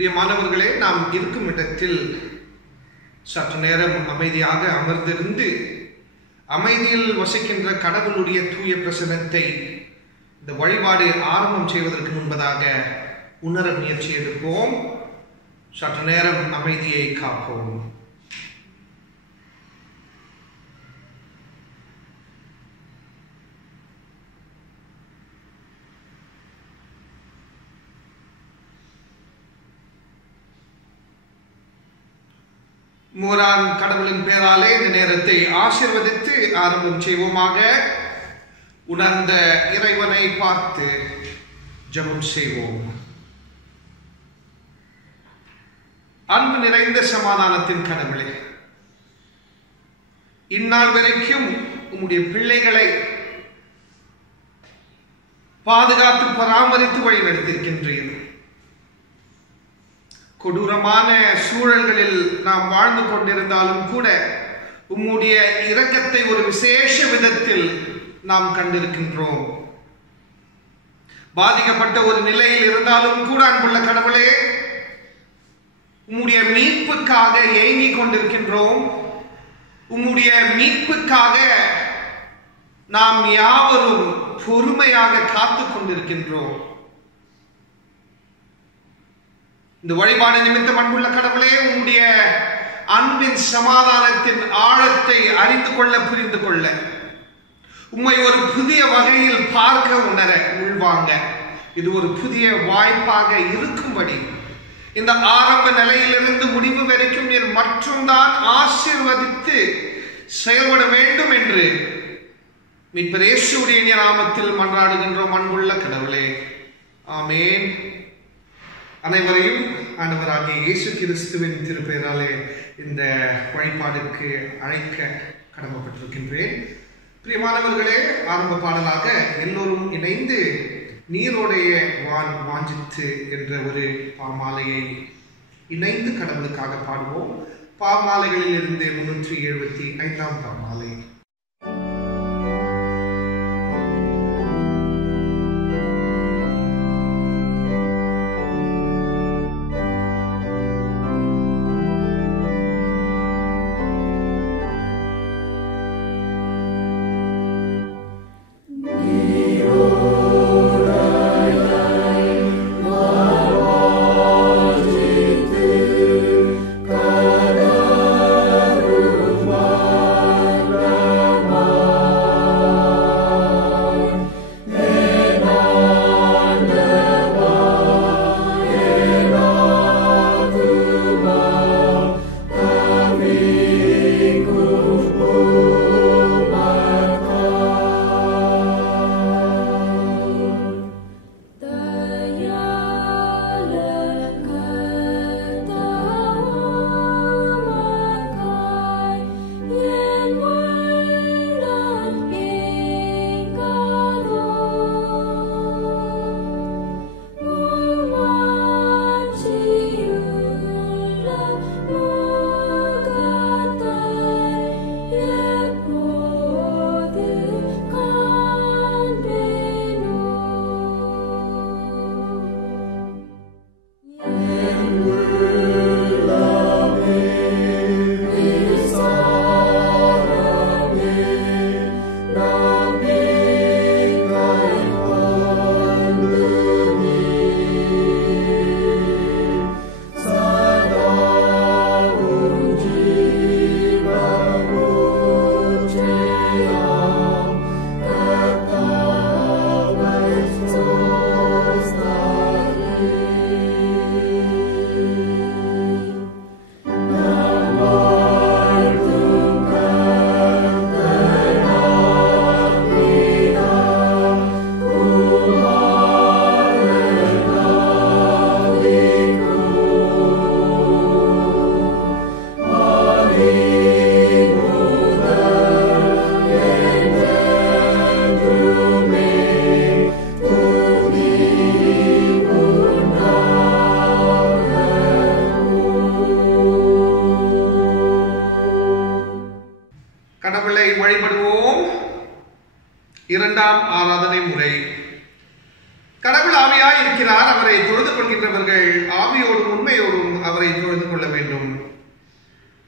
பிரியமானவர்களே, நாம் இருக்கும் இடத்தில் சற்று நேரம் அமைதியாக அமர்ந்திருந்து அமைதியில் வசிக்கின்ற கடவுளுடைய தூய பிரசன்னத்தை இந்த வழிபாடு ஆரம்பம் செய்வதற்கு முன்பதாக உணர முயற்சி எடுப்போம். சற்று நேரம் அமைதியை காப்போம். மூரான் கடவுளின் பேராலே இந்த நேரத்தை ஆசீர்வதித்து ஆரம்பம் செய்வோமாக. உணர்ந்த இறைவனை பார்த்து ஜெபம் செய்வோம். அன்பு நிறைந்த சமாதானத்தின் கடவுளே, இந்நாள் வரைக்கும் உம்முடைய பிள்ளைகளை பாதுகாத்து பராமரித்து வழி நடத்திருக்கின்றீர்கள். கொடூரமான சூழல்களில் நாம் வாழ்ந்து கொண்டிருந்தாலும் கூட உம்முடைய இரக்கத்தை ஒரு விசேஷ விதத்தில் நாம் கண்டிருக்கின்றோம். பாதிக்கப்பட்ட ஒரு நிலையில் இருந்தாலும் கூட அன்புள்ள கடவுளே, உம்முடைய மீட்புக்காக ஏங்கிக் கொண்டிருக்கின்றோம். உம்முடைய மீட்புக்காக நாம் யாவரும் பொறுமையாக காத்துக் கொண்டிருக்கின்றோம். இந்த வழிபாடு நிமித்தம் அன்புள்ள கடவுளே, உம்முடைய அன்பின் சமாதானத்தின் ஆழத்தை அறிந்து கொள்ள, புரிந்து கொள்ள, உம்மை ஒரு புதிய வகையில் பார்க்க, உணர, உள்வாங்க இது ஒரு புதிய வாய்ப்பாக இருக்கும்படி இந்த ஆரம்ப நிலையிலிருந்து முடிவு வரைக்கும் நீர் மட்டும்தான் ஆசீர்வதித்து செயல்பட வேண்டும் என்று மீட்பர் இயேசுவுடைய நாமத்தில் மன்றாடுகின்றோம் அன்புள்ள கடவுளே. ஆமென். அனைவரையும் ஆண்டவராகிய இயேசு கிறிஸ்துவின் திருப்பெயராலே இந்த வழிபாடுக்கு அழைக்க கடமைப்பட்டிருக்கின்றேன். பிரியமானவர்களே, ஆரம்ப பாடலாக எல்லோரும் இணைந்து நீரோடைய வான் வாஞ்சித்து என்ற ஒரு பாமாலையை இணைந்து கடவுளுக்காக பாடுவோம். பாமாலைகளில் இருந்து 375 பாமாலை. இரண்டாம் ஆராதனை முறை. கடவுள் ஆவியாய் இருக்கிறார். அவரை தொழுது கொள்கின்றவர்கள் ஆவியோடும் உண்மையோடும் அவரை தொழுது கொள்ள வேண்டும்.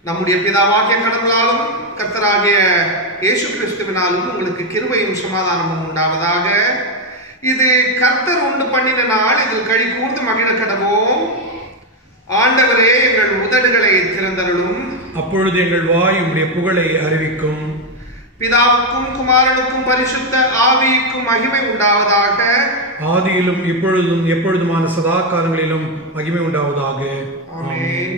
நம்முடைய பிதாவாகிய கடவுளாலும் கர்த்தராகிய இயேசு கிறிஸ்துவினாலும் உங்களுக்கு கிருபையும் சமாதானமும் உண்டாவதாக. இது கர்த்தர் உண்டு பண்ணின நாள், இதில் களி கூர்ந்து மகிழ கடவோம். ஆண்டவரே, எங்கள் உதடுகளை திறந்தருளும். அப்பொழுது எங்கள் வாய் உம்முடைய புகழை அறிவிக்கும். பிதாவுக்கும் குமாரனுக்கும் பரிசுத்த ஆவிக்கும் மகிமை உண்டாவதாக. ஆதியிலும் இப்பொழுதும் எப்பொழுதுமான சதா காலங்களிலும் மகிமை உண்டாவதாக. ஆமென்.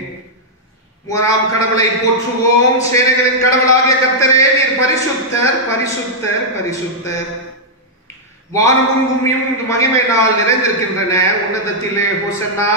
மூன்றாம் கடவுளை போற்றுவோம். சேனைகளின் கடவுளாகிய கர்த்தரே, நீர் பரிசுத்தர், பரிசுத்தர், பரிசுத்தர். வானமும் பூமியும் மகிமையினால் நிறைந்திருக்கின்றன. உன்னதத்திலே ஹோசன்னா.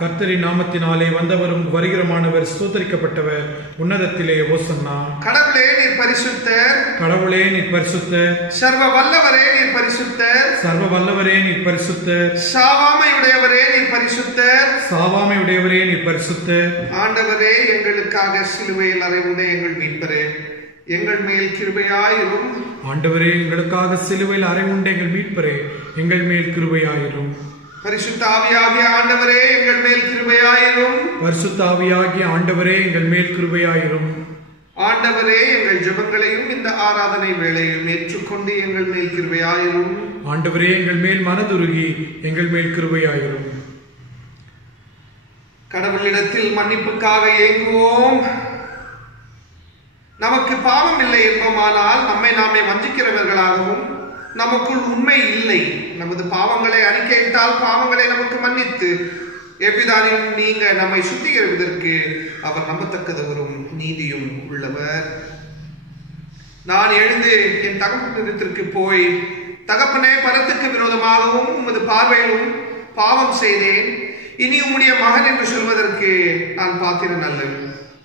கர்த்தரின் நாமத்தினாலே வந்தவரும் வருகிறமானவர் ஸ்தோத்தரிக்கப்பட்டவர். உன்னதத்திலே ஹோசன்னா. கடவுளே, நீர் பரிசுத்தர். கடவுளே, நீர் பரிசுத்தர். சர்வ வல்லவரே, நீர் பரிசுத்தர். சர்வ வல்லவரே, நீர் பரிசுத்தர். சாவாமை உடையவரே, நீர் பரிசுத்தர். சாவாமை உடையவரே, நீர் பரிசுத்தர். ஆண்டவரே, எங்களுக்காக சிலுவையில் அறைவுண்ட எங்கள் மீட்பரே, எங்கள் மேல் கிருபையாயிரும். ஆண்டவரே, எங்களுக்காக சிலுவையில் அறைவுண்ட எங்கள் மீட்பரே, எங்கள் மேல் கிருபையாயிரும். பரிசுத்த ஆவியாகிய ஆண்டவரே, எங்கள் மேல் கிருபையாயிரும். பரிசுத்த ஆவியாகிய ஆண்டவரே, எங்கள் மேல் கிருபையாயிரும். ஆண்டவரே, எங்கள் ஜெபங்களையும் இந்த ஆராதனை வேளையும் ஏற்றுக்கொண்டு எங்கள் மேல் கிருபையாயிரும். ஆண்டவரே, எங்கள் மேல் மனதுருகி எங்கள் மேல் கிருபையாயிரும். கடவுளிடத்தில் மன்னிப்புக்காக ஏங்குவோம். நமக்கு பாவம் இல்லை என்போமானால் நம்மை நாமே வஞ்சிக்கிறவர்களாகவும் நமக்குள் உண்மை இல்லை. நமது பாவங்களை அறிக்கையிட்டால் பாவங்களை நமக்கு மன்னித்து எவ்விதானிலும் நீங்க நம்மை சுத்திகரிப்பதற்கு அவர் நம்பத்தக்கதவரும் நீதியும் உள்ளவர். நான் எழுந்து என் தகப்பனிடத்திற்கு போய், தகப்பனே, பரத்துக்கு விரோதமாகவும் உமது பார்வையிலும் பாவம் செய்தேன். இனி உம்முடைய மகன் என்று சொல்வதற்கு நான் பாத்திரன் அல்ல.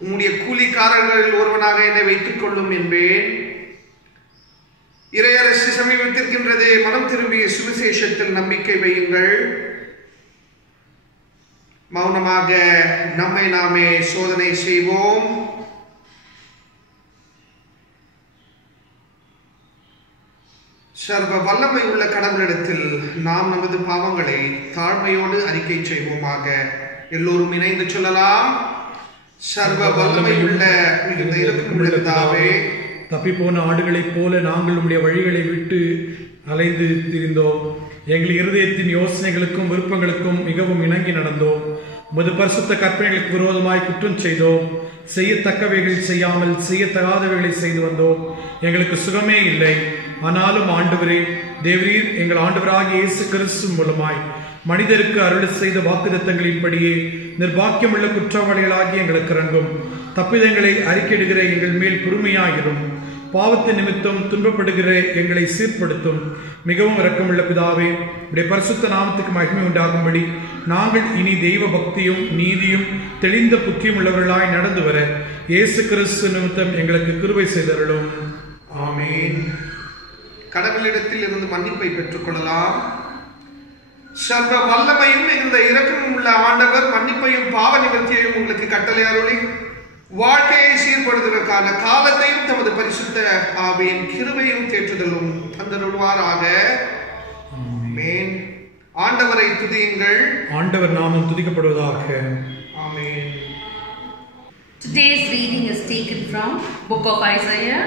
உம்முடைய கூலிக்காரர்களில் ஒருவனாக என்னை வைத்துக் கொள்ளும் என்பேன். இறையரசு சமீபத்திருக்கின்றது. மனம் திரும்பிய சுவிசேஷத்தில் நம்பிக்கை வையுங்கள். மௌனமாக நம்மை நாமே சோதனை செய்வோம். சர்வ வல்லமை உள்ள கடவுளிடத்தில் நாம் நமது பாவங்களை தாழ்மையோடு அறிக்கை செய்வோமாக. எல்லோரும் இணைந்து சொல்லலாம். சர்வ வல்லமை உள்ள மிகுந்த இரக்கமுள்ள பிதாவே, தப்பிப்போன ஆடுகளைப் போல நாங்கள் உம்முடைய வழிகளை விட்டு அலைந்து திரிந்தோம். எங்கள் இருதயத்தின் யோசனைகளுக்கும் விருப்பங்களுக்கும் மிகவும் இணங்கி நடந்தோம். உமது பரிசுத்த கற்பனைகளுக்கு விரோதமாய் குற்றம் செய்தோம். செய்யத்தக்கவைகள் செய்யாமல் செய்யத்தகாதவைகளை செய்து வந்தோம். எங்களுக்கு சுகமே இல்லை. ஆனாலும் ஆண்டவரே, தேவரீர் எங்கள் ஆண்டவராகிய இயேசு கிறிஸ்து மூலமாய் மனிதருக்கு அருள் செய்த வாக்குத்தத்தங்களின்படியே நிர்பாக்கியமுள்ள குற்றவாளிகளாகி எங்களுக்கு இறங்கும். தப்பிதங்களை அறிக்கையிடுகிற எங்கள் மேல் பொறுமையாயிரும். பாவத்தின் நிமித்தம் துன்பப்படுகிற எங்களை சீர்படுத்தும். மிகவும் இரக்கமுள்ள பிதாவே, உடைய பரிசுத்த நாமத்துக்கு மகிமை உண்டாகும்படி நாங்கள் இனி தெய்வ பக்தியும் நீதியும் தெளிந்த புத்தியும் உள்ளவர்களாய் நடந்து வர இயேசு கிறிஸ்து நிமித்தம் எங்களுக்கு கிருபை செய்தருளும். ஆமென். கடவுளிடத்தில் இருந்து மன்னிப்பை பெற்றுக் கொள்ளலாம். சர்வ வல்லமையும் மிகுந்த இரக்கமும் உள்ள ஆண்டவர் மன்னிப்பையும் பாவ நிவர்த்தியையும் உங்களுக்கு கட்டளை அருளி வாழ்க்கையை சீர்படுத்துவதற்கான காலத்தையும் தமது பரிசுத்த ஆவியின் கிருபையும் தேற்றுதலும் தந்தருள்வாராக. ஆமென். ஆண்டவரை துதியுங்கள். ஆண்டவர் நாமம் துதிக்கப்படுவதாக. ஆமென். Today's reading is taken from Book of Isaiah,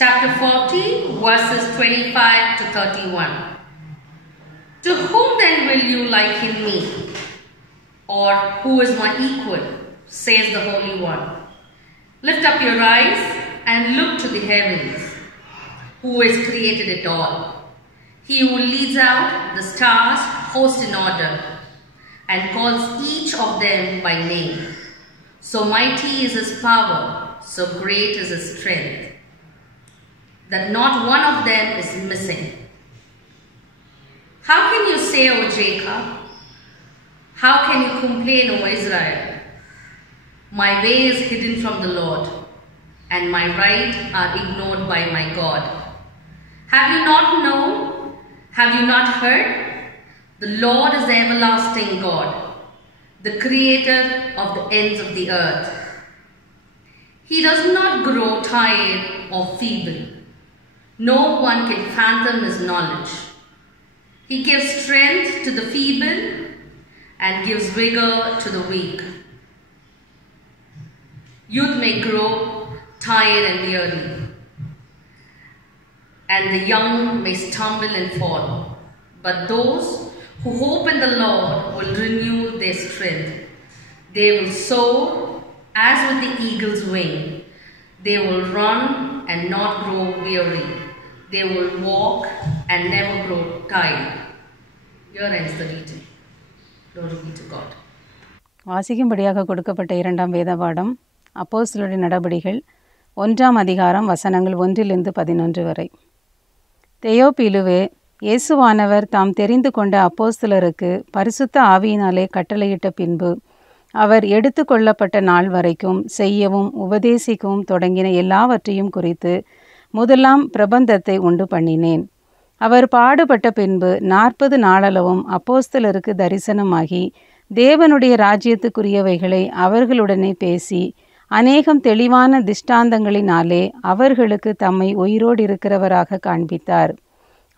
chapter 40, verses 25 to 31. To whom then will you liken me? Or who is my equal? Says the Holy One. Lift up your eyes and look to the heavens. Who has created it all? He who leads out the stars, host in order, and calls each of them by name. So mighty is his power, so great is his strength, that not one of them is missing. How can you say, O Jacob? How can you complain, O Israel? My way is hidden from the Lord, and my right are ignored by my God. Have you not known? Have you not heard? The Lord is the everlasting God, the creator of the ends of the earth. He does not grow tired or feeble. No one can fathom his knowledge. He gives strength to the feeble and gives vigor to the weak. Youth may grow tired and weary, and the young may stumble and fall. But those who hope in the Lord will renew their strength. They will soar as with the eagle's wing. They will run and not grow weary. They will walk and never grow tired. Here ends the reading. Glory be to God. வாசிக்கும்படியாக கொடுக்கப்பட்ட இரண்டாம் வேத பாடம் அப்போஸ்தலருடைய நடபடிகள் 1ஆம் அதிகாரம் வசனங்கள் 1-11 வரை. தெயோப்பிலுவே, இயேசுவானவர் தாம் தெரிந்து கொண்ட அப்போஸ்தலருக்கு பரிசுத்த ஆவியினாலே கட்டளையிட்ட பின்பு அவர் எடுத்து கொள்ளப்பட்ட நாள் வரைக்கும் செய்யவும் உபதேசிக்கவும் தொடங்கின எல்லாவற்றையும் குறித்து முதலாம் பிரபந்தத்தை உண்டு பண்ணினேன். அவர் பாடுபட்ட பின்பு 40 நாளளவும் அப்போஸ்தலருக்கு தரிசனமாகி தேவனுடைய ராஜ்யத்துக்குரியவைகளை அவர்களுடனே பேசி அநேகம் தெளிவான திஷ்டாந்தங்களினாலே அவர்களுக்கு தம்மை உயிரோடு இருக்கிறவராக காண்பித்தார்.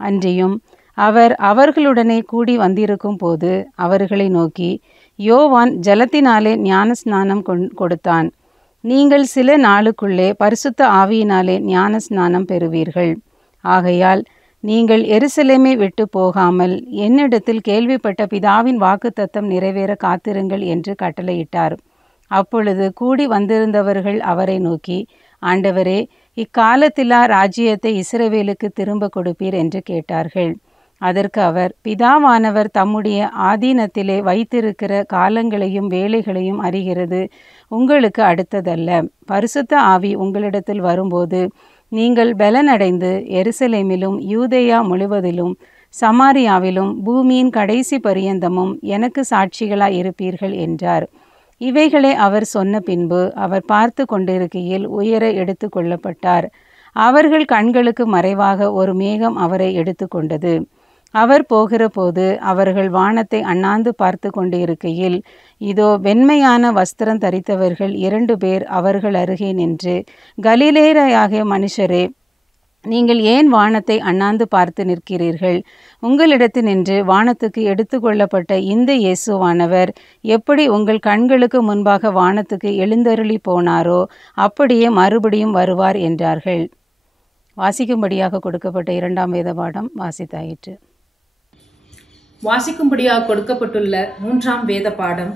அன்றியும் அவர் அவர்களுடனே கூடி வந்திருக்கும் போது அவர்களை நோக்கி, யோவான் ஜலத்தினாலே ஞானஸ்நானம் கொடுத்தான். நீங்கள் சில நாளுக்குள்ளே பரிசுத்த ஆவியினாலே ஞானஸ்நானம் பெறுவீர்கள். ஆகையால் நீங்கள் எருசலேமை விட்டு போகாமல் என்னிடத்தில் கேள்விப்பட்ட பிதாவின் வாக்குத்தத்தம் நிறைவேற காத்திருங்கள் என்று கட்டளையிட்டார். அப்பொழுது கூடி வந்திருந்தவர்கள் அவரை நோக்கி, ஆண்டவரே, இக்காலத்திலா ராஜ்யத்தை இஸ்ரவேலுக்கு திரும்ப கொடுப்பீர் என்று கேட்டார்கள். அதற்கு அவர், பிதாவானவர் தம்முடைய ஆதீனத்திலே வைத்திருக்கிற காலங்களையும் வேலைகளையும் அறிகிறது உங்களுக்கு அடுத்ததல்ல. பரிசுத்த ஆவி உங்களிடத்தில் வரும்போது நீங்கள் பலனடைந்து எருசலேமிலும் யூதேயா முழுவதிலும் சமாரியாவிலும் பூமியின் கடைசி பரியந்தமும் எனக்கு சாட்சிகளாய் இருப்பீர்கள் என்றார். இவைகளை அவர் சொன்ன பின்பு அவர் பார்த்து கொண்டிருக்கையில் உயர எடுத்து கொள்ளப்பட்டார். அவர்கள் கண்களுக்கு மறைவாக ஒரு மேகம் அவரை எடுத்து கொண்டது. அவர் போகிற போது அவர்கள் வானத்தை அண்ணாந்து பார்த்து கொண்டு இருக்கையில், இதோ வெண்மையான வஸ்திரம் தரித்தவர்கள் 2 பேர் அவர்கள் அருகே நின்று, கலிலேயராகிய மனுஷரே, நீங்கள் ஏன் வானத்தை அண்ணாந்து பார்த்து நிற்கிறீர்கள்? உங்களிடத்து நின்று வானத்துக்கு எடுத்து கொள்ளப்பட்ட இந்த இயேசுவானவர் எப்படி உங்கள் கண்களுக்கு முன்பாக வானத்துக்கு எழுந்தருளி போனாரோ அப்படியே மறுபடியும் வருவார் என்றார்கள். வாசிக்கும்படியாக கொடுக்கப்பட்ட இரண்டாம் வேத பாடம் வாசித்தாயிற்று. வாசிக்கும்படியாக கொடுக்கப்பட்டுள்ள 3ஆம் வேத பாடம்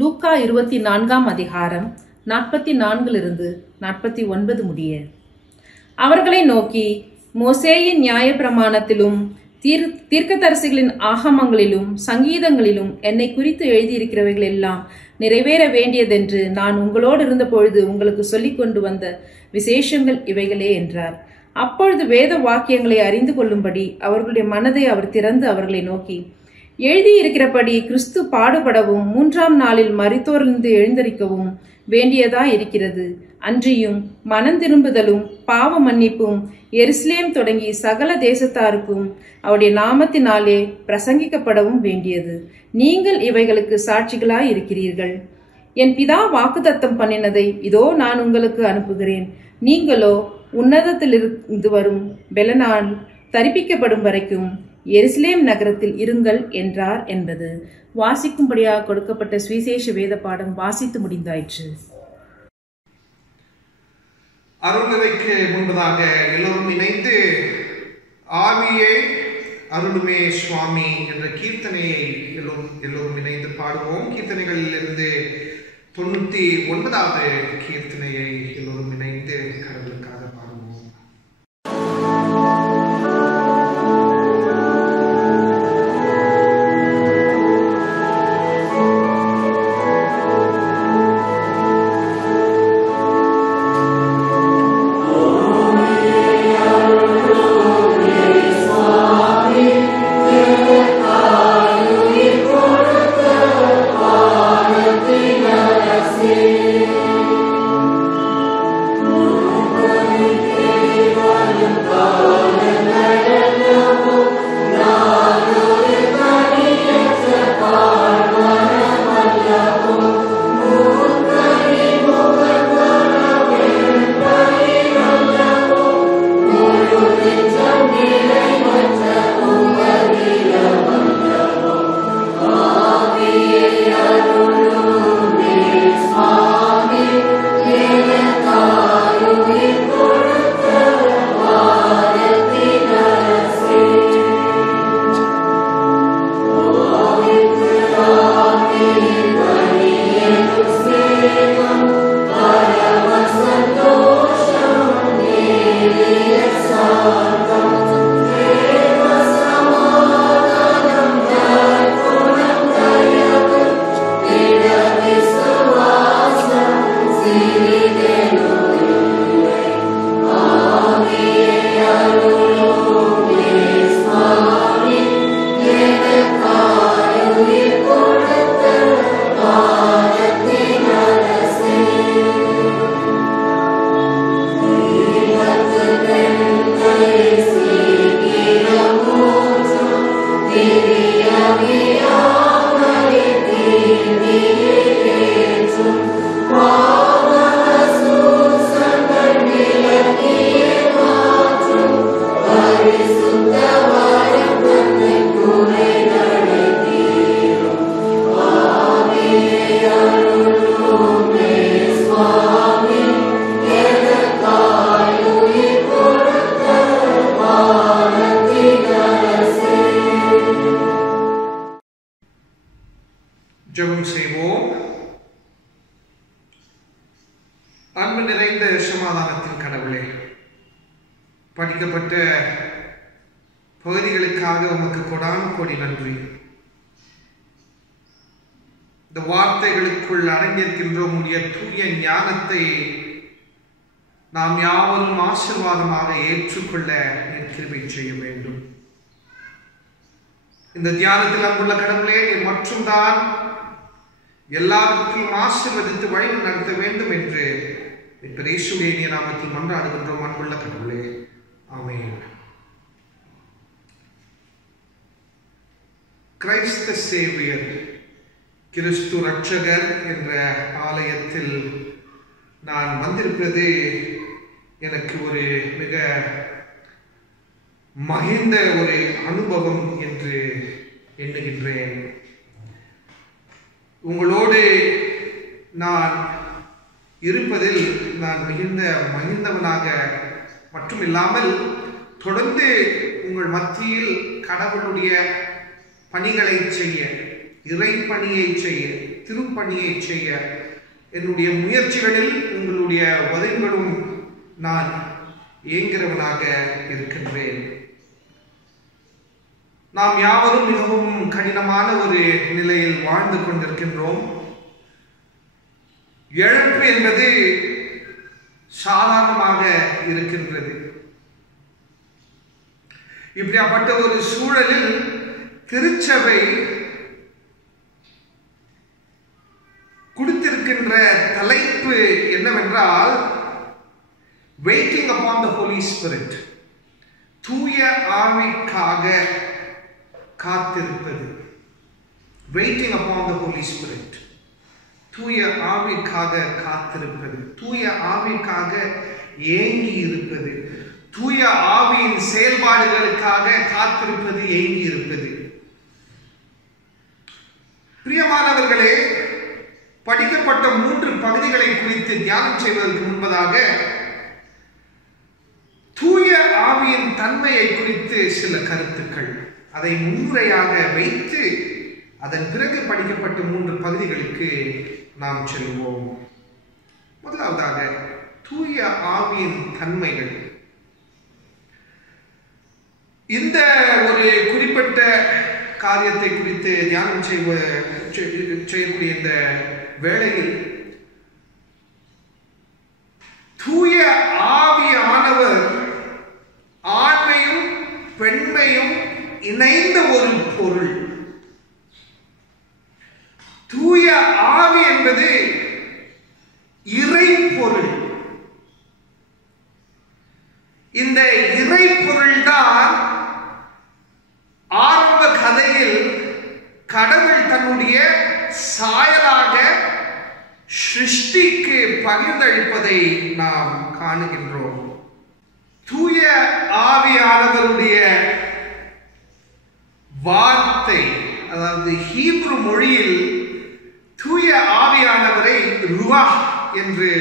லூக்கா 24ஆம் அதிகாரம் 44 49 முடிய. அவர்களை நோக்கி, மோசேயின் நியாயப்பிரமாணத்திலும் தீர்க்கதரிசிகளின் ஆகமங்களிலும் சங்கீதங்களிலும் என்னை குறித்து எழுதியிருக்கிறவைகள் எல்லாம் நிறைவேற வேண்டியதென்று நான் உங்களோடு இருந்த பொழுது உங்களுக்கு சொல்லிக் கொண்டு வந்த விசேஷங்கள் இவைகளே என்றார். அப்பொழுது வேத வாக்கியங்களை அறிந்து கொள்ளும்படி அவர்களுடைய மனதை அவர் திறந்து அவர்களை நோக்கி, எழுதியிருக்கிறபடி கிறிஸ்து பாடுபடவும் 3ஆம் நாளில் மரித்தோரிலிருந்து எழுந்தரிக்கவும் வேண்டியதா இருக்கிறது. அன்றியும் மனந்திரும்புதலும் பாவ மன்னிப்பும் எருசலேம் தொடங்கி சகல தேசத்தாருக்கும் அவருடைய நாமத்தினாலே பிரசங்கிக்கப்படவும் வேண்டியது. நீங்கள் இவைகளுக்கு சாட்சிகளாய் இருக்கிறீர்கள். என் பிதா வாக்குத்தத்தம் பண்ணினதை இதோ நான் உங்களுக்கு அனுப்புகிறேன். நீங்களோ உன்னதத்திலிருந்து வரும் பெலனால் தரிப்பிக்கப்படும் வரைக்கும் எருசலேம் நகரத்தில் இருங்கள் என்றார் என்பது. வாசிக்கும்படியாக கொடுக்கப்பட்ட சுவிசேஷ வேத பாடம் வாசித்து முடிந்தாயிற்று. அருள்நிலைக்கு முன்பதாக எல்லோரும் இணைந்து ஆவியே அருளுமே சுவாமி என்ற கீர்த்தனையை எல்லோரும் இணைந்து பாடுவோம். கீர்த்தனைகளிலிருந்து 99வது கீர்த்தனையை எல்லோரும் இணைந்து கடவுளுக்காக பாடுவோம். ஜெபம் செய்வோம். அன்பு நிறைந்த சமாதானத்தின் கடவுளே, படிக்கப்பட்ட பகுதிகளுக்காக உமக்கு கொடான கோடி நன்றி. இந்த வார்த்தைகளுக்குள் அடங்கியிருக்கின்ற உடைய தூய ஞானத்தை நாம் யாவரும் ஆசீர்வாதமாக ஏற்றுக்கொள்ள கிருபை செய்ய வேண்டும். இந்த தியானத்தில் அன்புள்ள கடவுளே, நீர் மட்டும்தான் எல்லாருக்கும் ஆசீர்வதித்து வழி நடத்த வேண்டும் என்று இயேசுவின் நாமத்தில் மன்றாடுகின்றோம் அன்புள்ள கடவுளே. ஆமென். கிறிஸ்த சேவியர், கிறிஸ்து ரட்சகர் என்ற ஆலயத்தில் நான் வந்திருப்பது எனக்கு ஒரு மிக மகிழ்ந்த ஒரு அனுபவம் என்று எண்ணுகின்றேன். உங்களோடு நான் இருப்பதில் நான் மிகுந்த மகிழ்ந்தவனாக மட்டுமில்லாமல் தொடர்ந்து உங்கள் மத்தியில் கடவுளுடைய பணிகளை செய்ய, இறை பணியை செய்ய, திருப்பணியை செய்ய என்னுடைய முயற்சிகளில் உங்களுடைய உதவிகளும் நான் ஏங்குகிறவனாக இருக்கின்றேன். நாம் யாவரும் மிகவும் கடினமான ஒரு நிலையில் வாழ்ந்து கொண்டிருக்கின்றோம். இழப்பு என்பது சாதாரணமாக இருக்கின்றது. இப்படிப்பட்ட ஒரு சூழலில் திருச்சபை கொடுத்திருக்கின்ற தலைப்பு என்னவென்றால் Waiting upon the Holy Spirit, தூய ஆவிக்காக காத்திருப்பது. Waiting upon the Holy Spirit, தூய ஆவிக்காக காத்திருப்பது, தூய ஆவிக்காக ஏங்கி இருப்பது, தூய ஆவியின் செயல்பாடுகளுக்காக காத்திருப்பது, ஏங்கி இருப்பது. பிரியமானவர்களே, படிக்கப்பட்ட 3 பகுதிகளை குறித்து தியானம் செய்வதற்கு முன்பதாக தூய ஆவியின் தன்மையை குறித்து சில கருத்துக்கள், அதை முன்னுரையாக வைத்து அதன் பிறகு படிக்கப்பட்ட 3 பகுதிகளுக்கு நாம் செல்வோம். முதலாவதாக தூய ஆவியின் தன்மைகள். இந்த ஒரு குறிப்பிட்ட காரியத்தை குறித்து தியானம் செய்யக்கூடிய இந்த வேளையில் தூய ஆவியானவர் ஆண்மையும் பெண்மையும் இணைந்த ஒரு பொருள். தூய ஆவி என்பது இறை பொருள். இந்த இறை பொருள்தான் ஆரம்ப கதையில் கடவுள் தன்னுடைய சாயலாக சிருஷ்டிக்கு பகிர்ந்தளிப்பதை நாம் காணுகின்றோம். தூய ஆவியானவருடைய வார்த்தை, அதாவது ஹீப்ரு மொழியில் தூய ஆவியானவரை ருவாஹ் என்று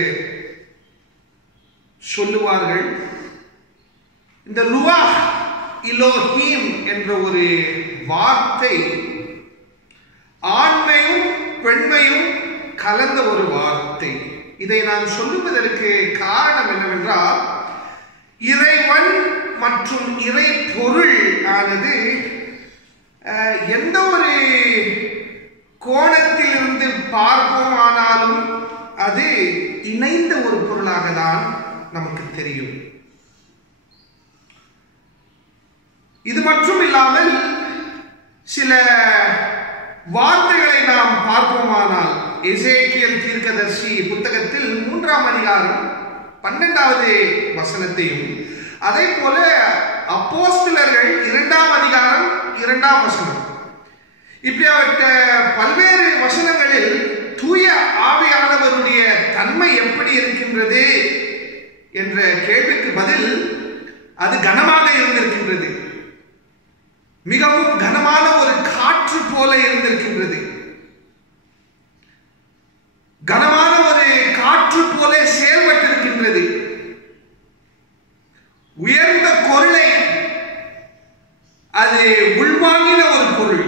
சொல்லுவார்கள். இந்த ருவாஹ் இலோஹீம் என்ற ஒரு வார்த்தை ஆண்மையும் பெண்மையும் கலந்த ஒரு வார்த்தை. இதை நான் சொல்லுவதற்கு காரணம் என்னவென்றால், இறைவன் மற்றும் இறை பொருள் ஆனது எந்த ஒரு கோணத்திலிருந்து பார்ப்போமானாலும் அது இணைந்த ஒரு பொருளாக தான் நமக்கு தெரியும். இது மட்டும் இல்லாமல் சில வார்த்தைகளை நாம் பார்ப்போமானால், எசேக்கியேல் தீர்க்கதரிசி புத்தகத்தில் 3ஆம் அதிகாரம் 12வது வசனத்தையும், அதே போல அப்போஸ்தலர்கள் 2ஆம் அதிகாரம் 2ஆம் வசனம், இப்படிப்பட்ட பல்வேறு வசனங்களில் தூய ஆவியானவருடைய தன்மை எப்படி இருக்கின்றது என்ற கேள்விக்கு பதில் அது கனமாக இருந்திருக்கின்றது. மிகவும் கனமான ஒரு காற்று போல இருந்திருக்கின்றது. கனமான ஒரு காற்று போல செயல்பட்டிருக்கின்றது. உயர்ந்த பொருளை அது உள்வாங்கின ஒரு பொருள்.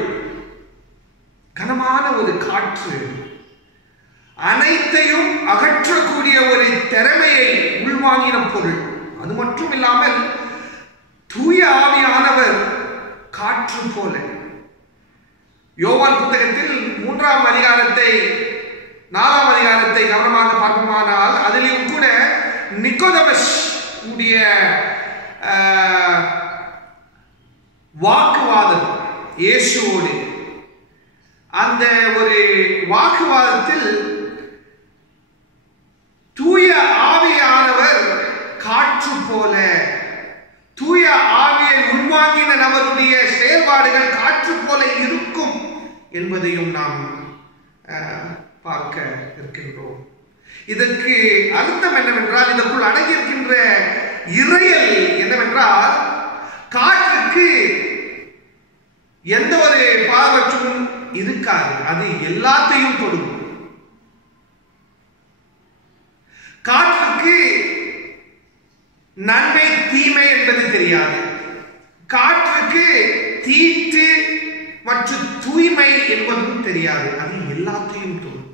கனமான ஒரு காற்று அனைத்தையும் அகற்றக்கூடிய ஒரு திறமையை உள்வாங்கின பொருள். அது மட்டும் இல்லாமல் தூய ஆவியானவர் காற்று போல. யோவான் புத்தகத்தில் 3ஆம் அதிகாரத்தை 4ஆம் அதிகாரத்தை கவனமாக பார்ப்போமானால் அதிலும் கூட நிக்கோதேமஸ் உடைய வாக்குவாதம் இயேசுவோடு, அந்த ஒரு வாக்குவாதத்தில் தூய ஆவியானவர் காற்று போல, தூய ஆவியை உள்வாங்கின நபருடைய செயல்பாடுகள் காற்று போல இருக்கும் என்பதையும் நாம் பார்க்க இருக்கின்றோம். இதற்கு அர்த்தம் என்னவென்றால், இதற்குள் அடங்கியிருக்கின்ற இறையல் என்னவென்றால், காற்றுக்கு எந்த ஒரு பாரபட்சமும் இருக்காது. அது எல்லாத்தையும் தொடும். காற்றுக்கு நன்மை தீமை என்பது தெரியாது. காற்றுக்கு தீட்டு மற்றும் தூய்மை என்பதும் தெரியாது. அது எல்லாத்தையும் தொடும்.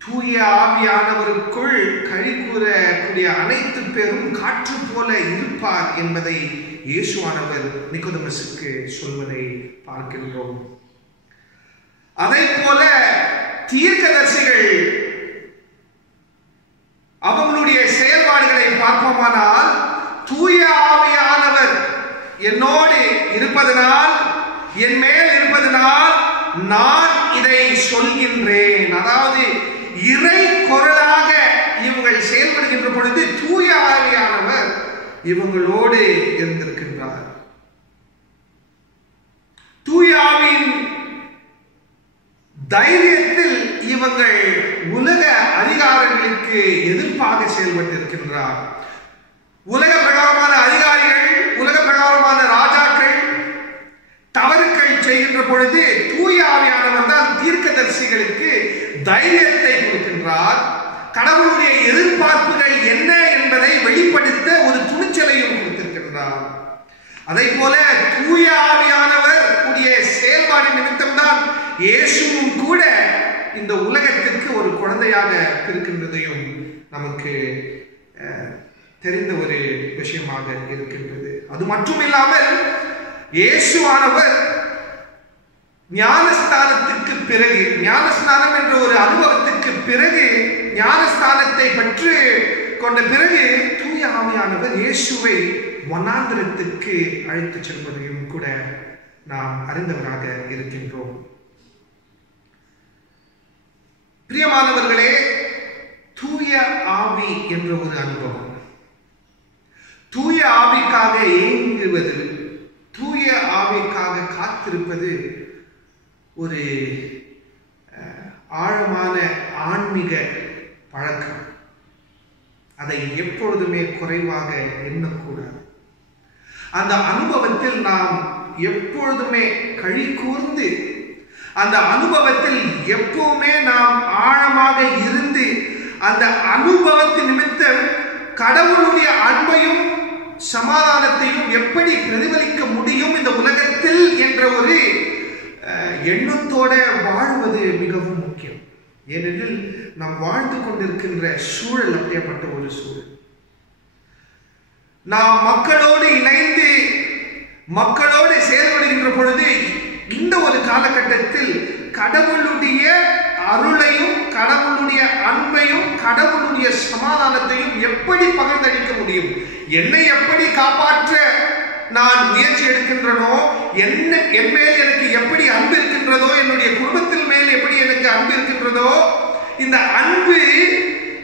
தூய ஆவியானவருக்குள் கழி கூறக்கூடிய அனைத்து பேரும் காற்று போல இருப்பார் என்பதை இயேசுவானவர் நிக்கோதேமஸுக்கு சொல்வதை பார்க்கின்றோம். அதை போல தீர்க்கதரிசிகள் அவங்களுடைய செயல்பாடுகளை பார்ப்போமானால், தூய ஆவியானவர் என்னோடு இருப்பதனால், என் மேல் இருப்பதனால் நான் இதை சொல்கின்றேன். அதாவது இறை குரலாக இவங்கள் செயல்படுகின்ற பொழுது தூய ஆவியானவர் இவங்களோடு இருந்திருக்கின்றார். தூய ஆவியின் தைரியத்தில் இவங்கள் உலக அதிகாரங்களுக்கு எதிர்ப்பாக செயல்பட்டிருக்கின்றார். உலக பிரகாரமான அதிகாரிகள், உலக பிரகாரமான ராஜாக்கள் தவறுகள் செய்கின்ற பொழுது தூய ஆவியானவர் தான் தீர்க்கதரிசிகளுக்கு தைரியத்தை கொடுக்கின்றார். கடவுளுடைய எதிர்பார்ப்புகள் என்ன என்பதை வெளிப்படுத்த ஒரு துணிச்சலையும் கொடுத்திருக்கின்றார். அதை போல தூய ஆவியானவர் கூடிய செயல்பாடு நிமித்தம் தான் இயேசுவும் கூட இந்த உலகத்திற்கு ஒரு குழந்தையாக இருக்கின்றதையும் நமக்கு தெரிந்த ஒரு விஷயமாக இருக்கின்றது. அது மட்டும் இல்லாமல் இயேசுவானவர் ஞானஸ்தானத்திற்கு பிறகு, ஞானஸ்நானம் என்ற ஒரு அனுபவத்திற்கு பிறகு, ஞானஸ்தானத்தை பற்றி கொண்ட பிறகு தூய ஆவியானவர் இயேசுவை வனாந்திரத்திற்கு அழைத்து செல்வதையும் கூட நாம் அறிந்தவராக இருக்கின்றோம். பிரியமானவர்களே, தூய ஆவி என்ற ஒரு அனுபவம், தூய ஆவிக்காக ஏங்குவது, தூய ஆவிக்காக காத்திருப்பது ஒரு ஆழமான ஆன்மீக பழக்கம். அதை எப்பொழுதுமே குறைவாக எண்ணக்கூடாது. அந்த அனுபவத்தில் நாம் எப்பொழுதுமே களி கூர்ந்து, அந்த அனுபவத்தில் எப்பவுமே நாம் ஆழமாக இருந்து, அந்த அனுபவத்தின் நிமித்தம் கடவுளுடைய அன்பையும் சமாதானத்தையும் எப்படி பிரதிபலிக்க முடியும் இந்த உலகத்தில் என்ற ஒரு எண்ணத்தோட வாழ்வது மிகவும் முக்கியம். ஏனெனில் நாம் வாழ்ந்து கொண்டிருக்கின்ற சூழல் அப்படியேப்பட்ட ஒரு சூழல். நாம் மக்களோடு இணைந்து மக்களோடு செயல்படுகின்ற பொழுது இந்த ஒரு காலகட்டத்தில் கடவுளுடைய அருளையும், கடவுளுடைய அன்பையும், கடவுளுடைய சமாதானத்தையும் எப்படி பகிர்ந்தளிக்க முடியும், என்னை எப்படி காப்பாற்ற நான் முயற்சி எடுக்கின்றனோ, என் மேல் எனக்கு எப்படி அன்பு இருக்கின்றதோ, என்னுடைய குடும்பத்தில் மேல் எப்படி எனக்கு அன்பு இருக்கின்றதோ, இந்த அன்பு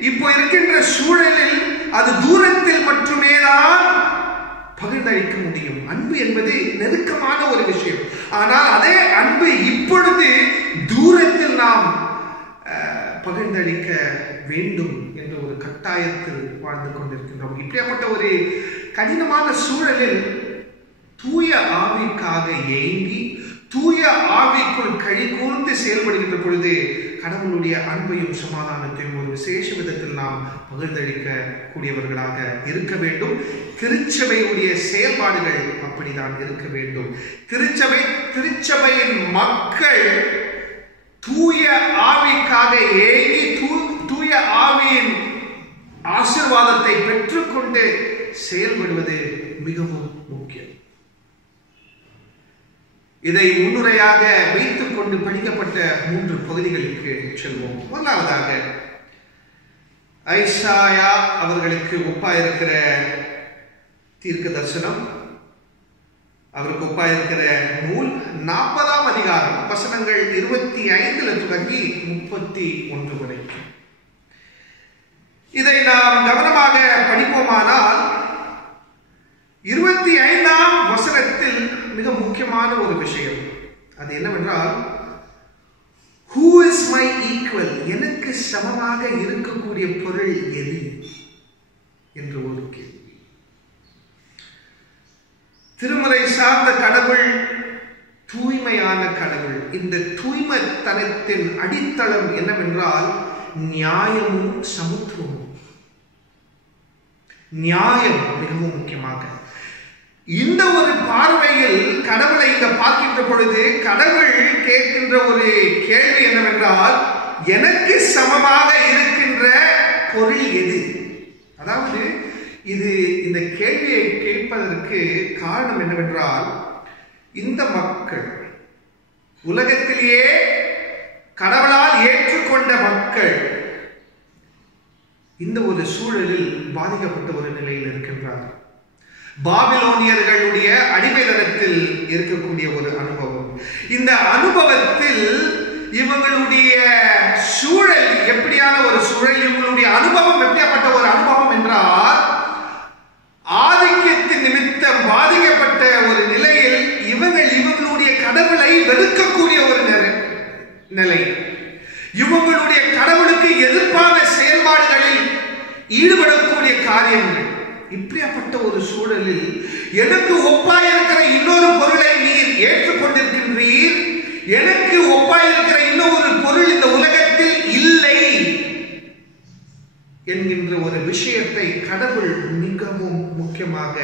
இப்போ இருக்கின்ற சூழலில் அது தூரத்தில் மட்டுமே தான் பகிர்ந்தளிக்க முடியும். அன்பு என்பது நெருக்கமான ஒரு விஷயம். ஆனால் அதே அன்பு இப்பொழுது தூரத்தில் நாம் பகிர்ந்தளிக்க வேண்டும் என்ற ஒரு கட்டாயத்தில் வாழ்ந்து கொண்டிருக்கின்றோம். இப்படியாப்பட்ட ஒரு கடினமான சூழலில் தூய ஆவிக்காக ஆவிக்காக ஏங்கி தூய ஆவிக்குள் கழி கூர்ந்து செயல்படுகின்ற பொழுது கடவுளுடைய அன்பையும் சமாதானத்தையும் ஒரு விசேஷ விதத்தில் நாம் பகிர்ந்தளிக்க கூடியவர்களாக இருக்க வேண்டும். திருச்சபையுடைய செயல்பாடுகள் அப்படிதான் இருக்க வேண்டும். திருச்சபையின் மக்கள் தூய ஆவிக்காக ஏங்கி தூய ஆவியின் ஆசீர்வாதத்தை பெற்றுக்கொண்டு செயல்படுவது மிகவும் முக்கியம். இதை முன்னுரையாக வைத்துக் கொண்டு படிக்கப்பட்ட 3 பகுதிகளுக்கு செல்வோம். முதலாவதாக ஐசாயா அவர்களுக்கு ஒப்பாயிருக்கிற தீர்க்க தரிசனம், அவருக்கு ஒப்பாயிருக்கிற நூல் 40ஆம் அதிகாரம் வசனங்கள் 25 தொடங்கி 31 வரைக்கும். இதை நாம் கவனமாக படிப்போமானால் 25ஆம் வசனத்தில் மிக முக்கியமான ஒரு விஷயம். அது என்னவென்றால், who is my equal, எனக்கு சமமாக இருக்கக்கூடிய பொருள் எது என்று ஒரு கேள்வி. திருமறை சார்ந்த கடவுள் தூய்மையான கடவுள். இந்த தூய்மைத்தனத்தின் அடித்தளம் என்னவென்றால் நியாயமும் சமத்துவமும். நியாயம் மிகவும் முக்கியமாக. இந்த ஒரு பார்வையில் கடவுளை இங்க பார்க்கின்ற பொழுது கடவுள் கேட்கின்ற ஒரு கேள்வி என்னவென்றால், எனக்கு சமமாக இருக்கின்ற பொருள் எது? அதாவது இந்த கேள்வியை கேட்பதற்கு காரணம் என்னவென்றால், இந்த மக்கள் உலகத்திலேயே கடவுளால் ஏற்றுக்கொண்ட மக்கள் இந்த ஒரு சூழலில் பாதிக்கப்பட்ட ஒரு நிலையில் இருக்கின்றார்கள். பாபிலோனியர்களுடைய அடிமைத்தனத்தில் இருக்கக்கூடிய ஒரு அனுபவம். இந்த அனுபவத்தில் இவங்களுடைய சூழல் எப்படியான ஒரு சூழல், இவங்களுடைய அனுபவம் எப்படிப்பட்ட ஒரு அனுபவம் என்றால், ஆதிக்கத்தின் நிமித்தம் பாதிக்கப்பட்ட ஒரு நிலையில் இவங்களுடைய கடவுளை வெறுக்கக்கூடிய ஒரு நிலை, இவங்களுடைய கடவுளுக்கு எதிர்ப்பான செயல்பாடுகளில் ஈடுபடக்கூடிய காரியங்கள். இப்படியாப்பட்ட ஒரு சூழலில் எனக்கு ஒப்பாயிருக்கிற இன்னொரு பொருளை நீர் ஏற்றுக்கொண்டிருக்கின்றீர், எனக்கு ஒப்பாயிருக்கிற இன்னொரு பொருள் இந்த உலகத்தில் இல்லை என்கின்ற ஒரு விஷயத்தை கடவுள் மிகவும் முக்கியமாக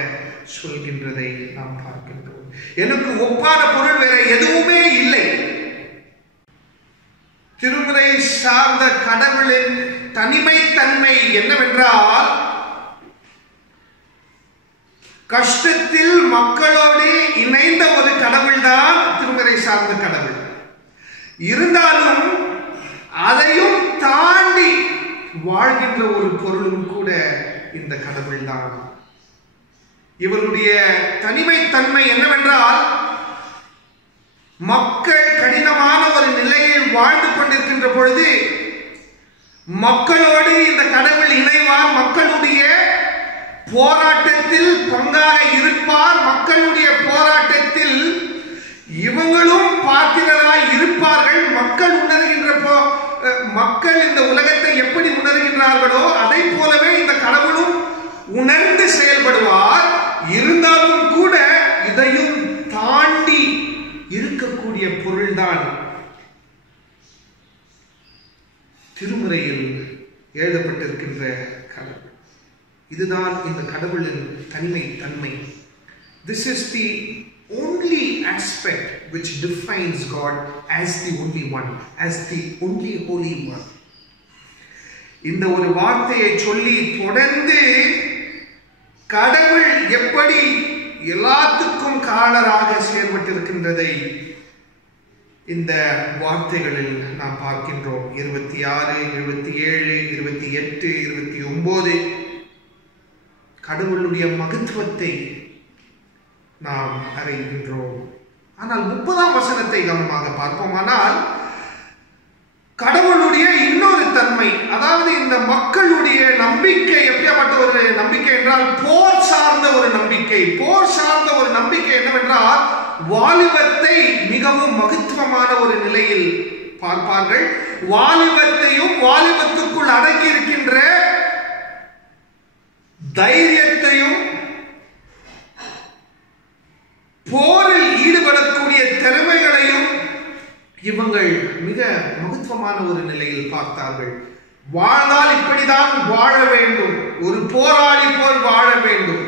சொல்கின்றதை நாம் பார்க்கின்றோம். எனக்கு ஒப்பான பொருள் வேற எதுவுமே இல்லை. திருமுறை சார்ந்த கடவுளின் தனிமைத்தன்மை என்னவென்றால், கஷ்டத்தில் மக்களோடு இணைந்த ஒரு கடவுள் தான் திருமுறை சார்ந்த கடவுள். இருந்தாலும் அதையும் தாண்டி வாழ்கின்ற ஒரு பொருளும் கூட இந்த கடவுள் தான். இவருடைய தனிமைத்தன்மை என்னவென்றால், மக்கள் கடினமான ஒரு நிலையில் வாழ்ந்து கொண்டிருக்கின்ற பொழுது மக்களோடு இந்த கடவுள் இணைவார், மக்களுடைய போராட்டத்தில் பங்காக இருப்பார், மக்களுடைய போராட்டத்தில் இவங்களும் பாத்திரராய் இருப்பார்கள். மக்கள் மக்கள் இந்த உலகத்தை எப்படி உணர்கின்றார்களோ அதை போலவே இந்த கடவுளும் உணர்ந்து செயல்படுவார். இருந்தாலும் கூட இதையும் தாண்டி இருக்கக்கூடிய பொருள்தான் திருமுறையில் எழுதப்பட்டிருக்கின்ற கடவுள். இதுதான் இந்த கடவுளின் தனிமை தன்மை. This is the only aspect which defines God as the only one, as the only holy one. இந்த ஒரு வார்த்தையை சொல்லி தொடர்ந்து கடவுள் எப்படி எல்லாத்துக்கும் காரணராக செயல்பட்டிருக்கின்றதை இந்த வார்த்தைகளில் நாம் பார்க்கின்றோம். 26, 27, 28, 29 கடவுளுடைய மகத்துவத்தை நாம் அறிகின்றோம். ஆனால் 30ஆம் வசனத்தை கவனமாக பார்ப்போமானால், கடவுளுடைய இன்னொரு தன்மை, அதாவது இந்த மக்களுடைய நம்பிக்கை எப்படிப்பட்ட ஒரு நம்பிக்கை என்றால், போர் சார்ந்த ஒரு நம்பிக்கை. போர் சார்ந்த ஒரு நம்பிக்கை என்னவென்றால், வாலிபத்தை மிகவும் மகத்துவமான ஒரு நிலையில் பார்ப்பார்கள். வாலிபத்தையும் வாலிபத்துக்குள் அடங்கி இருக்கின்ற தைரியத்தையும் போரில் ஈடுபட இவங்கள் மிக மகத்துவமான ஒரு நிலையில் பார்த்தார்கள். வாழ்ந்தால் இப்படிதான் வாழ வேண்டும், ஒரு போராளி போல் வாழ வேண்டும்.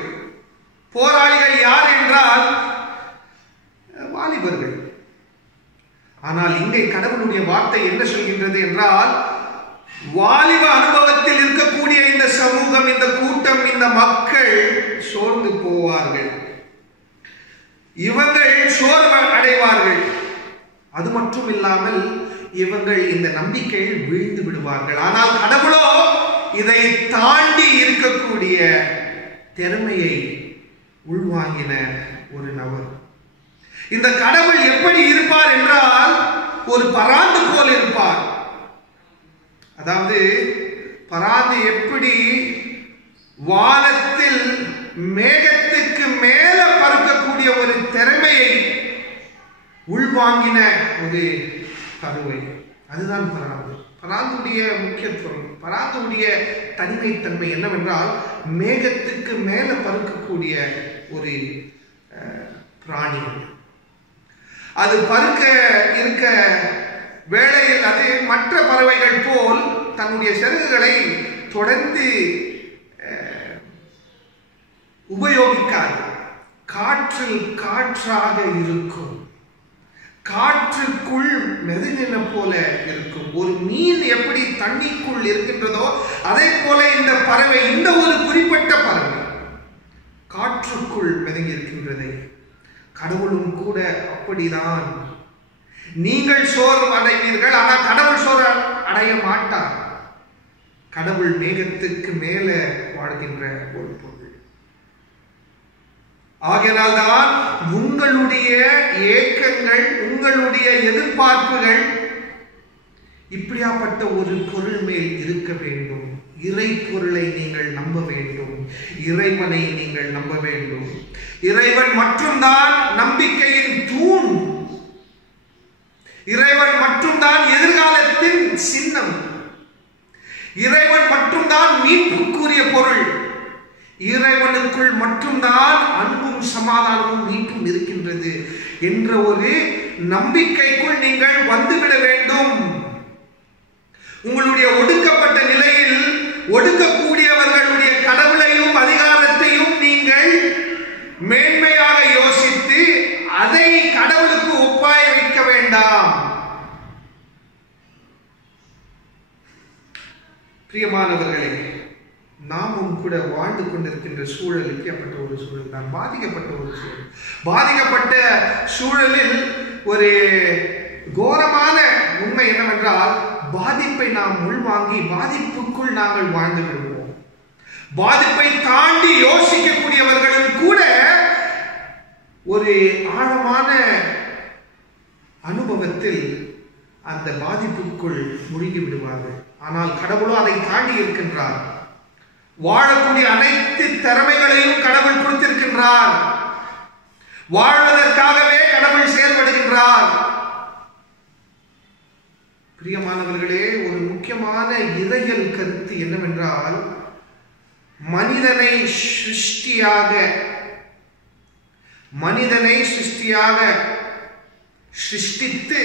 போராளிகள் யார் என்றால் வாலிபர்கள். ஆனால் இங்கே கடவுளுடைய வார்த்தை என்ன சொல்கின்றது என்றால், வாலிப அனுபவத்தில் இருக்கக்கூடிய இந்த சமூகம், இந்த கூட்டம், இந்த மக்கள் சோர்ந்து போவார்கள், இவங்கள் சோர்வு அடைவார்கள். அது மட்டும் இல்லாமல் இவங்கள் இந்த நம்பிக்கையில் வீழ்ந்து விடுவார்கள். ஆனால் கடவுளோ இதை தாண்டி இருக்கக்கூடிய திறமையை உள்வாங்கின ஒரு நபர். இந்த கடவுள் எப்படி இருப்பார் என்றால், ஒரு பராந்து போல் இருப்பார். அதாவது பராந்து எப்படி வானத்தில் மேகத்துக்கு மேல பறக்கக்கூடிய ஒரு திறமையை உள்வாங்கின ஒரு பறவை, அதுதான் பராந்து. பராந்துடைய முக்கியத்துவம், பராந்துடைய தனிமைத்தன்மை என்னவென்றால், மேகத்துக்கு மேல பறக்கக்கூடிய ஒரு பிராணி. அது பறக்க இருக்க வேளையில் அது மற்ற பறவைகள் போல் தன்னுடைய சிறகுகளை தொடர்ந்து உபயோகிக்காது. காற்றில் காற்றாக இருக்கும், காற்றுக்குள் மெதுநில போல இருக்கும். ஒரு மீன் எப்படி தண்ணிக்குள் இருக்கின்றதோ அதே போல இந்த பறவை, இந்த ஒரு குறிப்பிட்ட பறவை காற்றுக்குள் மெதுங்கி இருக்கின்றது. கடவுளும் கூட அப்படிதான். நீங்கள் சோர்வு அடைவீர்கள், ஆனால் கடவுள் சோர்வு அடைய மாட்டார். கடவுள் மேகத்துக்கு மேல வாழ்கின்ற ஒரு பொருள். ஆகையினால்தான் உங்களுடைய ஏக்கங்கள், உங்களுடைய எதிர்பார்ப்புகள் இப்படியாப்பட்ட ஒரு பொருள் மேல் இருக்க வேண்டும். இறை பொருளை நீங்கள் நம்ப வேண்டும், இறைவனை நீங்கள் நம்ப வேண்டும். இறைவன் மட்டும்தான் நம்பிக்கையின் தூண், இறைவன் மட்டும்தான் எதிர்காலத்தின் சின்னம், இறைவன் மட்டும்தான் மீட்புக்குரிய பொருள், இறைவனுக்குள் மட்டும்தான் அன்பும் சமாதானமும் மீட்பும் இருக்கின்றது என்ற ஒரு நம்பிக்கைக்குள் நீங்கள் வந்துவிட வேண்டும். உங்களுடைய ஒடுக்கப்பட்ட நிலையில் ஒடுக்கக்கூடியவர்களுடைய கடவுளையும் அதிகாரத்தையும் நீங்கள் மேன்மையாக யோசித்து அதை கடவுளுக்கு ஒப்பாய வைக்க வேண்டாம். பிரியமானவர்களே, நாமும் கூட வாழ்ந்து கொண்டிருக்கின்ற சூழல் இப்படிப்பட்ட ஒரு சூழல் தான், பாதிக்கப்பட்ட ஒரு சூழல். பாதிக்கப்பட்ட சூழலில் ஒரு கோரமான உண்மை என்னவென்றால், பாதிப்பை நாம் உள்வாங்கி பாதிப்புக்குள் நாங்கள் வாழ்ந்து விடுவோம். பாதிப்பை தாண்டி யோசிக்கக்கூடியவர்களும் கூட ஒரு ஆழமான அனுபவத்தில் அந்த பாதிப்புக்குள் முழுகி விடுவார்கள். ஆனால் கடவுளோ அதை தாண்டி இருக்கின்றார். வாழக்கூடிய அனைத்து திறமைகளையும் கடவுள் கொடுத்திருக்கின்றார். வாழ்வதற்காகவே கடவுள் செயல்படுகின்றார். பிரியமானவர்களே, ஒரு முக்கியமான இறையியல் கருத்து என்னவென்றால், மனிதனை சிருஷ்டியாக சிருஷ்டித்து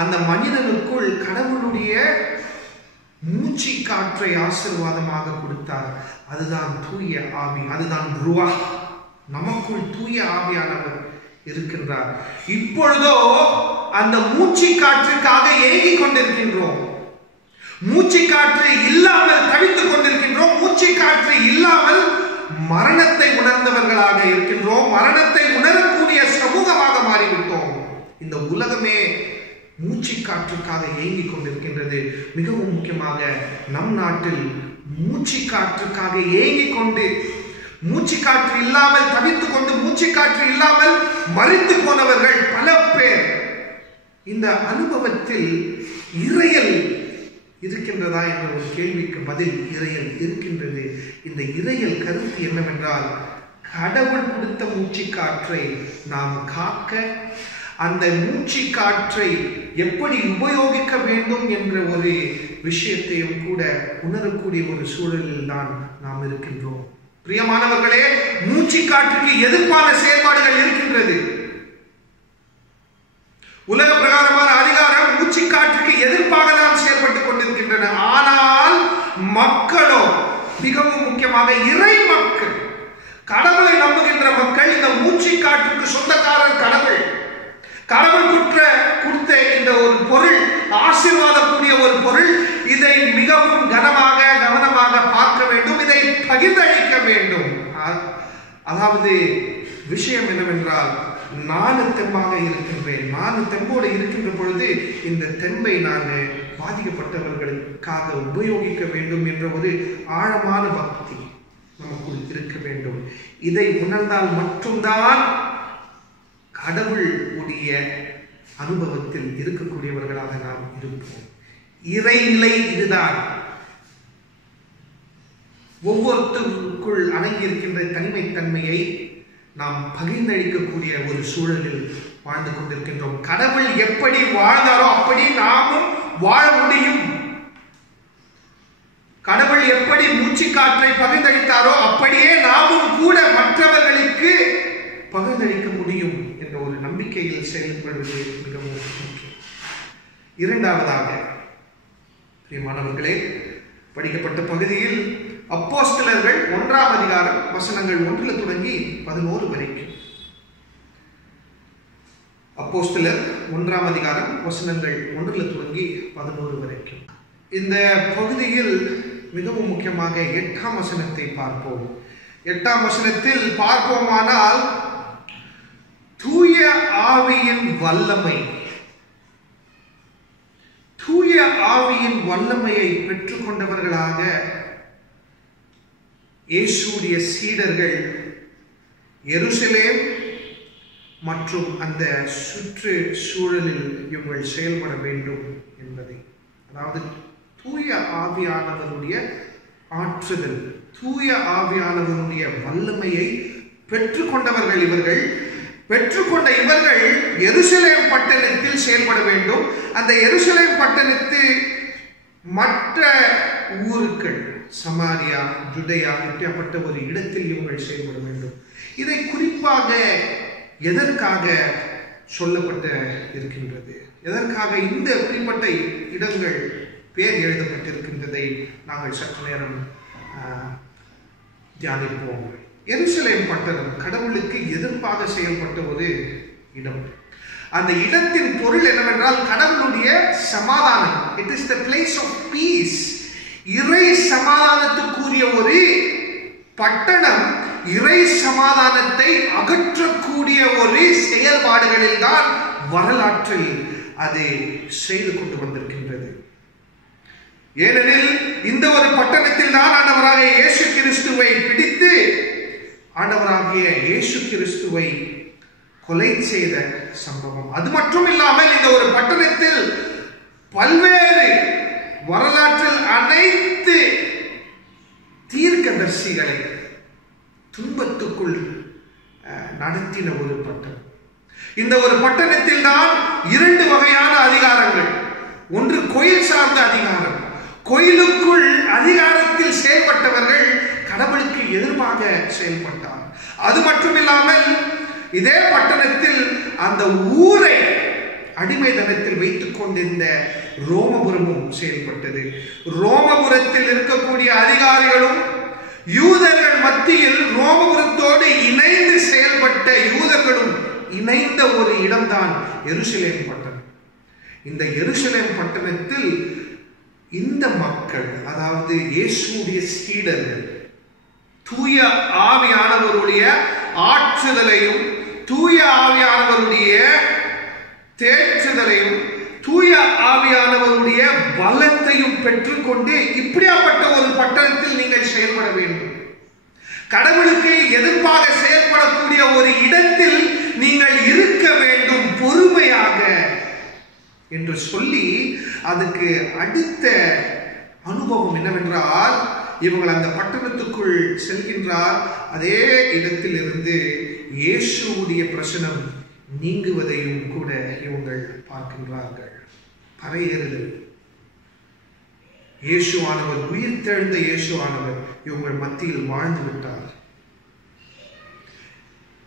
அந்த மனிதனுக்குள் கடவுளுடைய மூச்சு காற்றை ஆசீர்வாதமாக கொடுத்தார். அதுதான் தூய ஆவி, அதுதான் ரூஹ். நமக்குள் தூய ஆவியானவர் இருக்கின்றார். இப்பொழுதோ அந்த மூச்சு காற்றுக்காக ஏங்கிக் கொண்டிருக்கின்றோம். மூச்சு காற்று இல்லாமல் தவித்துக் கொண்டிருக்கின்றோம். மூச்சு காற்று இல்லாமல் மரணத்தை உணர்ந்தவர்களாக இருக்கின்றோம். மரணத்தை உணரக்கூடிய சமூகமாக மாறிவிட்டோம். இந்த உலகமே மூச்சு காற்றுக்காக ஏங்கிக் கொண்டிருக்கின்றது. மிகவும் முக்கியமாக நம் நாட்டில் மூச்சு காற்றுக்காக ஏங்கிக் கொண்டு, மூச்சு காற்று இல்லாமல் தவித்துக் கொண்டு, மூச்சு காற்று இல்லாமல் மரித்து போனவர்கள் பல பேர். இந்த அனுபவத்தில் இறையல் இருக்கின்றதா என்ற ஒரு கேள்விக்கு பதில் இறையல் இருக்கின்றது. இந்த இறையல் கருத்து என்னவென்றால், கடவுள் கொடுத்த மூச்சு காற்றை நாம் காக்க, அந்த மூச்சு காற்றை எப்படி உபயோகிக்க வேண்டும் என்ற ஒரு விஷயத்தையும் கூட உணரக்கூடிய ஒரு சூழலில் தான் நாம் இருக்கின்றோம். பிரியமானவர்களே, மூச்சு காற்றுக்கு எதிர்ப்பான செயல்பாடுகள் இருக்கின்றது. உலக பிரகாரமாக மக்களோ, மிகவும் முக்கியமாக இறை மக்கள், கடவுளை நம்புகின்ற மக்கள், இந்த மூச்சு காற்றுக்கு சொந்தக்காரர் கடவுள், கடவுள் கொடுத்த இந்த ஒரு பொருள், ஆசீர்வாதக்கூடிய ஒரு பொருள், இதை மிகவும் கவனமாக பார்க்க வேண்டும், இதை பகிர்ந்தளிக்க வேண்டும். அதாவது விஷயம் என்னவென்றால், நான் தெம்பாக இருக்கின்றேன், நான் தெம்போடு இருக்கின்ற பொழுது இந்த தெம்பை நான் பாதிக்கப்பட்டவர்களுக்காக உபயோகிக்க வேண்டும் என்ற ஒரு ஆழமான பக்தி நமக்குள் இருக்க வேண்டும். இதை உணர்ந்தால் மட்டும்தான் கடவுள் உடைய அனுபவத்தில் இருக்கக்கூடியவர்களாக நாம் இருப்போம். இறைநிலை இதுதான். ஒவ்வொருத்தருக்குள் அடங்கி இருக்கின்ற தனிமைத்தன்மையை நாம் பகிர்ந்தளிக்கக்கூடிய ஒரு சூழலில் வாழ்ந்து கொண்டிருக்கின்றோம். கடவுள் எப்படி வாழ்ந்தாரோ அப்படி நாமும் வாழ முடியும். கடவுள் எப்படி மூச்சு காற்றை பகிர்ந்தளித்தாரோ அப்படியே நாமும் கூட மற்றவர்களுக்கு பகிர்ந்தளிக்க முடியும் என்ற ஒரு நம்பிக்கையில் செயல்படுவது மிகவும் முக்கியம். இரண்டாவதாக, பிரியமானவர்களே, படிக்கப்பட்ட பகுதியில் அப்போஸ்தலர்கள் 1ஆம் அதிகாரம் வசனங்கள் 1 தொடங்கி 11 வரைக்கும். அப்போஸ்தலர் 1ஆம் அதிகாரம் வசனங்கள் 1 தொடங்கி 11 வரைக்கும். இந்த பகுதியில் மிகவும் முக்கியமாக 8ஆம் வசனத்தை பார்ப்போம். 8ஆம் வசனத்தில் பார்ப்போமானால், தூய ஆவியின் வல்லமை, தூய ஆவியின் வல்லமையை பெற்றுக்கொண்டவர்களாக இயேசுடைய சீடர்கள் எருசலேம் மற்றும் அந்த சுற்று சூழலில் இவர்கள் செயல்பட வேண்டும் என்பதை, அதாவது தூய ஆவியானவருடைய ஆற்றுதல், தூய ஆவியானவருடைய வல்லமையை பெற்றுக்கொண்டவர்கள் இவர்கள். பெற்றுக்கொண்ட இவர்கள் எருசலேம் பட்டணத்தில் செயல்பட வேண்டும். அந்த எருசலேம் பட்டணத்து மற்ற ஊர்கள், சமாரியா, ஜுதேயா, இப்படிப்பட்ட ஒரு இடத்தில் இவர்கள் செயல்பட வேண்டும். இதை குறிப்பாக எதற்காக சொல்லப்பட்ட இருக்கின்றது, எதற்காக இந்த குறிப்பிட்ட இடங்கள் பேர் எழுதப்பட்டிருக்கின்றதை நாங்கள் சற்று நேரம் தியானிப்போம். எருசலேம் பட்டணம் கடவுளுக்கு எதிர்ப்பாக செயல்பட்ட ஒரு இடம். அந்த இடத்தின் பொருள் என்னவென்றால் கடவுளுடைய சமாதானம். It is the place of peace. இறை சமாதானத்துக்குரிய ஒரு பட்டணம். இறை சமாதானத்தை அகற்றக்கூடிய ஒரு செயல்பாடுகளில் தான் வரலாற்றில் அது செய்து கொண்டு வந்திருக்கின்றது. ஏனெனில் இந்த ஒரு பட்டணத்தில் தான் ஆண்டவராக இயேசு கிறிஸ்துவை பிடித்து ஆண்டவராகிய இயேசு கிறிஸ்துவை கொலை செய்த சம்பவம். அது மட்டும் இல்லாமல் இந்த ஒரு பட்டணத்தில் பல்வேறு வரலாற்றில் அனைத்து தீர்க்கதரிசிகளை துன்பத்துக்குள் நடத்தின ஒரு பட்டணம். இந்த ஒரு பட்டணத்தில் தான் 2 வகையான அதிகாரங்கள். ஒன்று கோயில் சார்ந்த அதிகாரம். கோயிலுக்குள் அதிகாரத்தில் செயல்பட்டவர்கள் கடவுளுக்கு எதிர்ப்பாக செயல்பட்டார். அது மட்டுமில்லாமல் இதே பட்டணத்தில் அந்த ஊரை அடிமைத்தனத்தில் வைத்துக் கொண்டிருந்த ரோமபுரமும் செயல்பட்டது. ரோமபுரத்தில் இருக்கக்கூடிய அதிகாரிகளும் யூதர்கள் மத்தியில் ரோமபுரத்தோடு இணைந்து செயல்பட்ட யூதர்களும் இணைந்த ஒரு இடம்தான் எருசலேம் பட்டணம். இந்த எருசலேம் பட்டணத்தில் இந்த மக்கள், அதாவது இயேசுடைய சீடர்கள், தூய ஆவியானவருடைய ஆற்றுதலையும் தூய ஆவியானவருடைய தேற்றுதலையும் தூய ஆவியானவருடைய பலத்தையும் பெற்றுக்கொண்டு இப்படியாப்பட்ட ஒரு பட்டணத்தில் நீங்கள் செயல்பட வேண்டும். கடவுளுக்கு எதிர்ப்பாக செயல்படக்கூடிய ஒரு இடத்தில் நீங்கள் இருக்க வேண்டும் பொறுமையாக என்று சொல்லி, அதுக்கு அடுத்த அனுபவம் என்னவென்றால், இவங்கள் அந்த பட்டணத்துக்குள் செல்கின்றார். அதே இடத்தில் இருந்து இயேசுடைய பிரசனம் நீங்குவதையும் கூட இவங்கள் பார்க்கின்றார்கள். பறையேறுதல். இயேசுவானவர், உயிர்த்தெழுந்த இயேசுவானவர் இவங்கள் மத்தியில் வாழ்ந்து விட்டார்.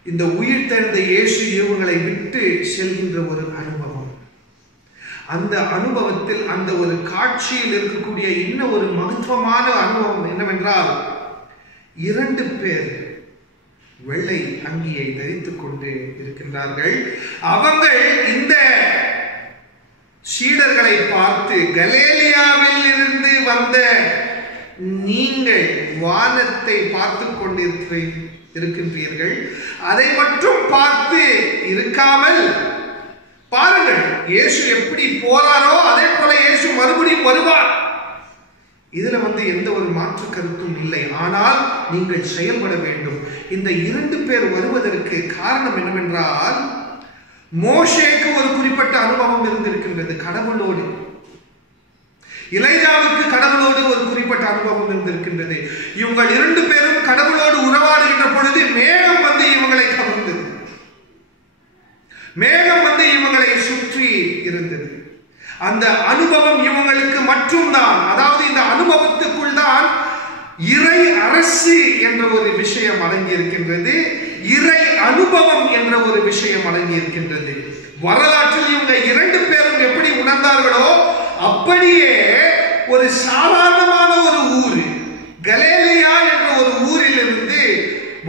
இந்த உயிர்த்தெழுந்த இயேசு இவங்களை விட்டு செல்கின்ற ஒரு அனுபவம். அந்த அனுபவத்தில், அந்த ஒரு காட்சியில் இருக்கக்கூடிய இன்னும் ஒரு மகத்துவமான அனுபவம் என்னவென்றால், 2 பேர் வெள்ளை அங்கியை தரித்துக் கொண்டு இருக்கின்றார்கள். அவங்கள் இந்த சீடர்களை பார்த்து, கலிலேயாவில் இருந்து வந்த நீங்கள் வானத்தை பார்த்து கொண்டிருக்கின்றீர்கள், அதை மட்டும் பார்த்து இருக்காமல் பாருங்கள், இயேசு எப்படி போறாரோ அதே போல இயேசு மறுபடியும் வருவார். இதுல எந்த ஒரு மாற்று கருத்தும் இல்லை. ஆனால் நீங்கள் செயல்பட வேண்டும். இந்த 2 பேர் வருவதற்கு காரணம் என்னவென்றால், மோசேக்கு ஒரு குறிப்பிட்ட அனுபவம் இருந்திருக்கின்றது கடவுளோடு. எலியாவுக்கு கடவுளோடு ஒரு குறிப்பிட்ட அனுபவம் இருந்திருக்கின்றது. இவங்க 2 பேரும் கடவுளோடு உறவாடுகின்ற பொழுது மேகம் இவங்களை கவர்ந்தது. மேகம் இவங்களை சுற்றி இருந்தது. அந்த அனுபவம் இவங்களுக்கு மட்டும்தான். அதாவது இந்த அனுபவத்துக்குள் தான் இறை அரசு என்ற ஒரு விஷயம் அடங்கி இருக்கின்றது. இறை அனுபவம் என்ற ஒரு விஷயம் அடங்கி இருக்கின்றது. வரலாற்றில் இவங்க 2 பேரும் எப்படி உணர்ந்தார்களோ அப்படியே ஒரு சாதாரணமான ஒரு ஊர், கலிலேயா என்ற ஒரு ஊரில் இருந்து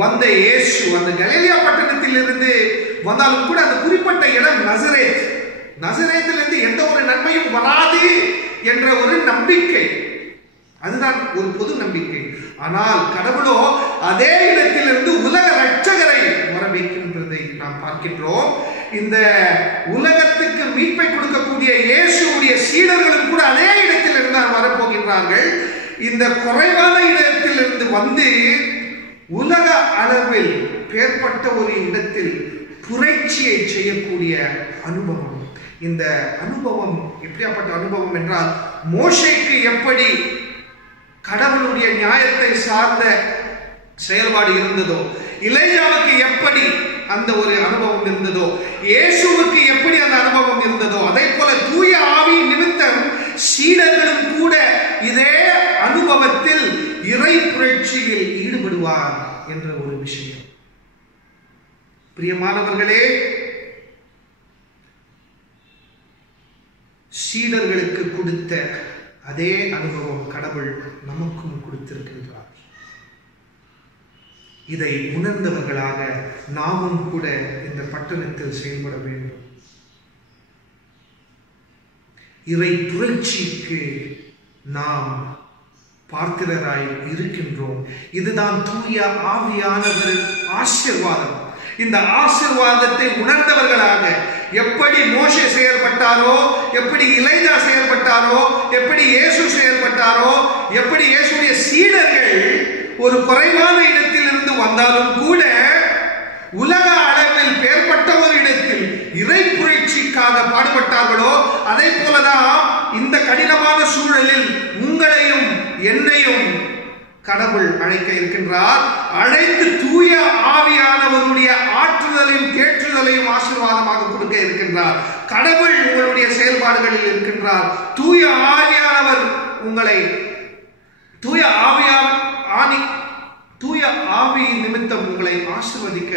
வந்த இயேசு, அந்த கலிலேயா பட்டணத்தில் இருந்து வந்தாலும் கூட அந்த குறிப்பிட்ட இடம் நசரேத். நசரேத்திலிருந்து எந்த ஒரு நன்மையும் வராது என்ற ஒரு நம்பிக்கை, அதுதான் ஒரு பொது நம்பிக்கை. ஆனால் கடவுளோ அதே இடத்திலிருந்து உலக ரட்சகரை வர வைக்கின்றதை நாம் பார்க்கின்றோம். இந்த உலகத்துக்கு மீட்பை கொடுக்கக்கூடிய இயேசுடைய சீடர்களும் கூட அதே இடத்தில் இருந்து வரப்போகின்றார்கள். இந்த குறைவான இடத்திலிருந்து வந்து உலக அளவில் பேர்பட்ட ஒரு இடத்தில் புரட்சியை செய்யக்கூடிய அனுபவம். இந்த அனுபவம் எப்படியாப்பட்ட அனுபவம் என்றால், மோசேக்கு எப்படி கடவுளுடைய நியாயத்தை சார்ந்த செயல்பாடு இருந்ததோ, எலியாவுக்கு எப்படி அந்த ஒரு அனுபவம் இருந்ததோ, இயேசுவுக்கு எப்படி அந்த அனுபவம் இருந்ததோ, அதே போல தூய ஆவி நிமித்தம் சீடர்களும் கூட இதே அனுபவத்தில் இறை புரட்சியில் ஈடுபடுவார் என்ற ஒரு விஷயம். பிரியமானவர்களே, சீடர்களுக்கு கொடுத்த அதே அனுபவம் கடவுள் நமக்கும் கொடுத்திருக்கின்றார். இதை உணர்ந்தவர்களாக நாமும் கூட இந்த பட்டணத்தில் செயல்பட வேண்டும். இறை புரட்சிக்கு நாம் பார்க்கிறராய் இருக்கின்றோம். இதுதான் தூய ஆவியானவரின் ஆசீர்வாதம். இந்த ஆசீர்வாதத்தை உணர்ந்தவர்களாக எப்படி மோசே செயல்பட்டாரோ, எப்படி எலியா செயல்பட்டாரோ, எப்படி இயேசு செயல்பட்டாரோ, எப்படி இயேசுடைய சீடர்கள் ஒரு குறைவான இடத்தில் இருந்து வந்தாலும் கூட உலக அளவில் பேர்பட்ட ஒரு இடத்தில் இறை புரட்சிக்காக பாடுபட்டார்களோ, அதே போலதான் இந்த கடினமான சூழலில் உங்களையும் என்னையும் கடவுள் அழைக்க இருக்கின்றார். அழைத்து தூய ஆவியானவருடைய ஆற்றுதலையும் தேற்றுதலையும் ஆசீர்வாதமாக கொடுக்க இருக்கின்றார். கடவுள் உங்களுடைய செயல்பாடுகளில் இருக்கின்றார். தூய ஆவியானவர் உங்களை தூய ஆவி நிமித்தம் உங்களை ஆசீர்வதிக்க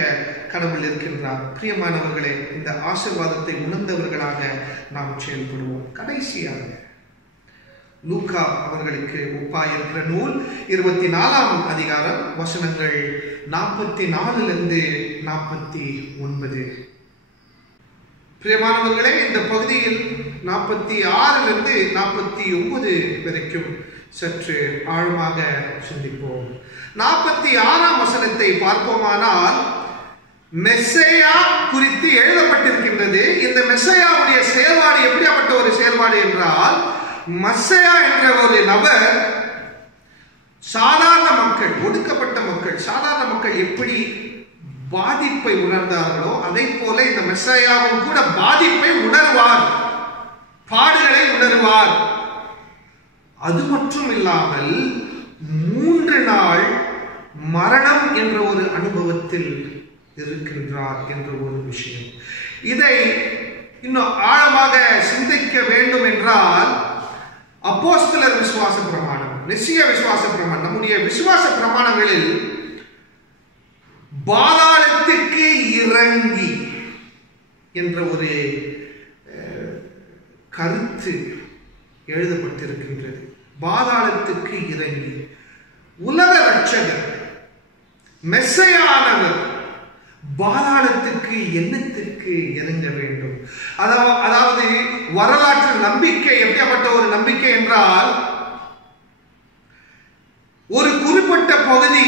கடவுள் இருக்கின்றார். பிரியமானவர்களே, இந்த ஆசீர்வாதத்தை உணர்ந்தவர்களாக நாம் செயல்படுவோம். கடைசியாக லூக்கா அவர்களுக்கு ஒப்பாயிருக்கிற நூல் 24ஆம் அதிகாரம் வசனங்கள் 44 49. பிரியமானவர்களே, இந்த பகுதியில் 46 49 வரைக்கும் சற்று ஆழமாக சிந்திப்போம். 46ஆம் வசனத்தை பார்ப்போமானால், மெஸ்ஸையா குறித்து எழுதப்பட்டிருக்கின்றது. இந்த மெஸ்ஸையாவுடைய செயல்பாடு எப்படியாப்பட்ட ஒரு செயல்பாடு என்றால், மெஸ்ஸையா என்ற ஒரு நபர் சாதாரண மக்கள், ஒடுக்கப்பட்ட மக்கள், சாதாரண மக்கள் எப்படி பாதிப்பை உணர்ந்தார்களோ அதே போல இந்த மெஸ்ஸையாவும் கூட பாதிப்பை உணர்வார், பாடுகளை உணர்வார். அது மட்டும் இல்லாமல் 3 நாள் மரணம் என்ற ஒரு அனுபவத்தில் இருக்கின்றார் என்ற ஒரு விஷயம். இதை இன்னும் ஆழமாக சிந்திக்க வேண்டும் என்றால், அப்போஸ்தலர் விசுவாச பிரமாணம், நிச்சய விசுவாச பிரமாணம், நம்முடைய விசுவாச பிரமாணங்களில் பாதாளத்துக்கு இறங்கி என்ற ஒரு கருத்து எழுதப்பட்டிருக்கின்றது. பாதாளத்துக்கு இறங்கி உலக ரட்சகர் மெஸ்ஸையானவர் பாதாளத்துக்கு என்னத்திற்கு இறங்க வேண்டும்? அதாவது வரலாற்று நம்பிக்கை எப்படிப்பட்ட ஒரு நம்பிக்கை என்றால், ஒரு குறிப்பிட்ட பகுதி,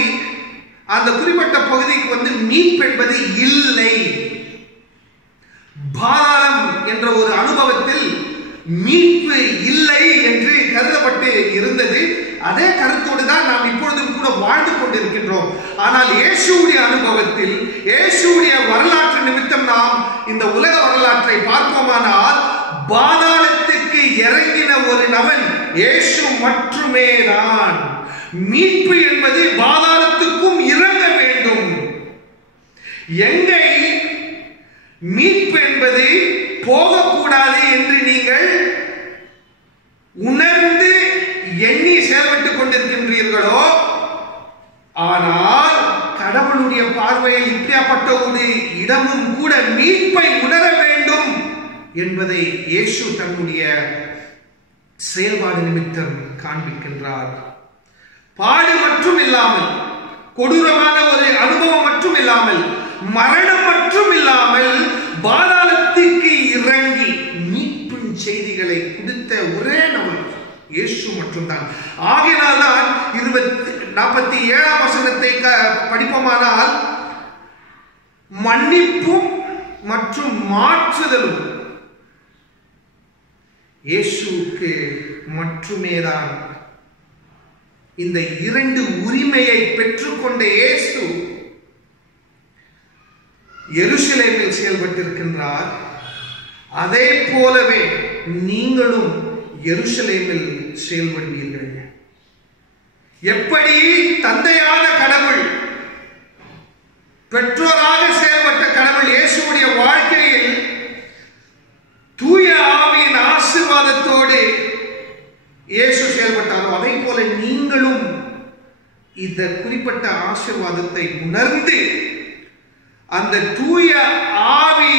அந்த குறிப்பிட்ட பகுதிக்கு மீட்பு என்பது இல்லை. பாதாளம் என்ற ஒரு அனுபவத்தில் மீட்பு இல்லை என்று கருதப்பட்டு இருந்தது. அதே கருத்தோடு தான் நாம் இப்பொழுதும் கூட வாழ்ந்து கொண்டிருக்கின்றோம். ஆனால் இயேசுவுடைய அனுபவத்தில், இயேசுவுடைய வரலாற்று நிமித்தம் நாம் இந்த உலக வரலாற்றை பார்ப்போமானால், பாதாளத்துக்கு இறங்கின ஒரு நபன் இயேசு மட்டுமே தான். மீட்பு என்பது பாதாளத்துக்கும் இறங்க வேண்டும். எங்கே மீட்பு என்பது போகக்கூடாது என்று நீங்கள் உணர்ந்து எண்ணி செயல்பட்டுக் கொண்டிருக்கின்றீர்களோ, ஆனால் கடவுளுடைய பார்வையில் இப்படியாப்பட்ட ஒரு இடமும் கூட மீட்பை உணர வேண்டும் என்பதை இயேசு தன்னுடைய செயல்பாடு நிமித்தம் காண்பிக்கின்றார். பாடு மட்டும் இல்லாமல், கொடூரமான ஒரு அனுபவம் மட்டும் இல்லாமல், மரணம் மட்டும் இல்லாமல், பாதாளத்திற்கு இறங்கி மீட்பின் செய்திகளை கொடுத்த ஒரே நபர் இயேசு மட்டும்தான். ஆகையினால்தான் 47ஆம் வசனத்தை படிப்போமானால், மன்னிப்பும் மற்றும் மாற்றுதலும் இயேசுக்கு மட்டுமேதான். இந்த இரண்டு உரிமையை பெற்றுக்கொண்ட இயேசு எருசலேமில் செயல்பட்டிருக்கின்றார். அதே போலவே நீங்களும் எருசலேமில் செயல்படுவீர்கள். எப்படி தந்தையான கடவுள், பெற்றோராக செயல்பட்ட கடவுள் இயேசுவுடைய வாழ்க்கையில் தூய ஆவியின் ஆசீர்வாதத்தோடு இயேசு செயல்பட்டாரோ, அதே போல நீங்களும் இந்த குறிப்பிட்ட ஆசீர்வாதத்தை உணர்ந்து அந்த தூய ஆவி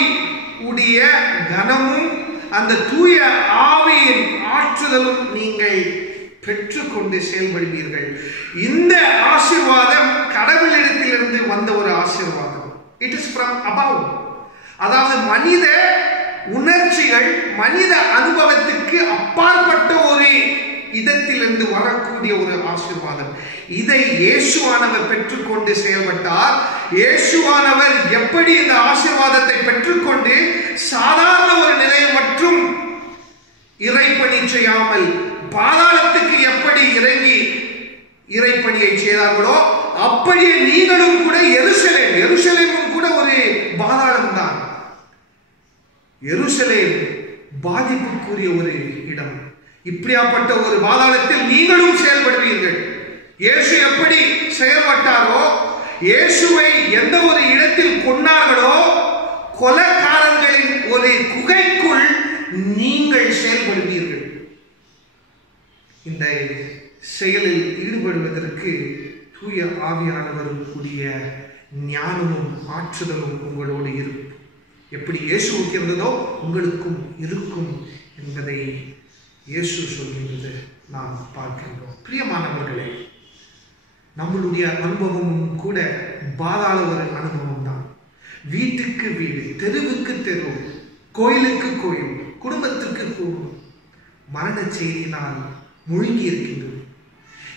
உடைய கனமும் அந்த தூய ஆவியின் ஆற்றுதலும் நீங்கள் பெற்றுக்கொண்டு செயல்படுவீர்கள். இந்த ஆசீர்வாதம் கடவுளிடத்திலிருந்து வந்த ஒரு ஆசீர்வாதம். It is from above. அதாவது மனித உணர்ச்சிகள், மனித அனுபவத்துக்கு அப்பாற்பட்ட ஒரு இடத்திலிருந்து வரக்கூடிய ஒரு ஆசீர்வாதம். இதை இயேசுவானவர் பெற்றுக்கொண்டு செயல்பட்டார். இயேசுவானவர் எப்படி இந்த ஆசீர்வாதத்தை பெற்றுக்கொண்டு சாதாரண ஒரு நிலையில் மற்றும் இறைப்பணி செய்யாமல் பாதாளத்துக்கு எப்படி இறங்கி இறைப்பணியை செய்தார்களோ, அப்படியே நீங்களும் கூட எருசலேமும் கூட ஒரு பாதாளம் தான். எருசலேம் பாதிப்புக்குரிய ஒரு இடம். இப்படியாப்பட்ட ஒரு பாதாளத்தில் நீங்களும் செயல்படுவீர்கள். இயேசு எப்படி செயல்பட்டாரோ, இயேசுவை எந்த ஒரு இடத்தில் கொன்னார்களோ, கொலைக்காரர்களின் ஒரு குகைக்குள் நீங்கள் செயல்படுவீர்கள். இந்த செயலில் ஈடுபடுவதற்கு தூய ஆவியானவரும் கூடிய ஞானமும் ஆற்றுதலும் உங்களோடு இருக்கும். எப்படி இயேசுவுக்கு இருந்ததோ உங்களுக்கும் இருக்கும் என்பதை இயேசு சொல்கின்றது நாம் பார்க்கின்றோம். பிரியமானவர்களே, நம்மளுடைய அனுபவமும் கூட பாதாள ஒரு அனுபவம் தான். வீட்டுக்கு வீடு, தெருவுக்கு தெரு, கோயிலுக்கு கோயில், குடும்பத்துக்கு குடும்பம் மரண செய்தியினால் முழுங்கி இருக்கின்றது.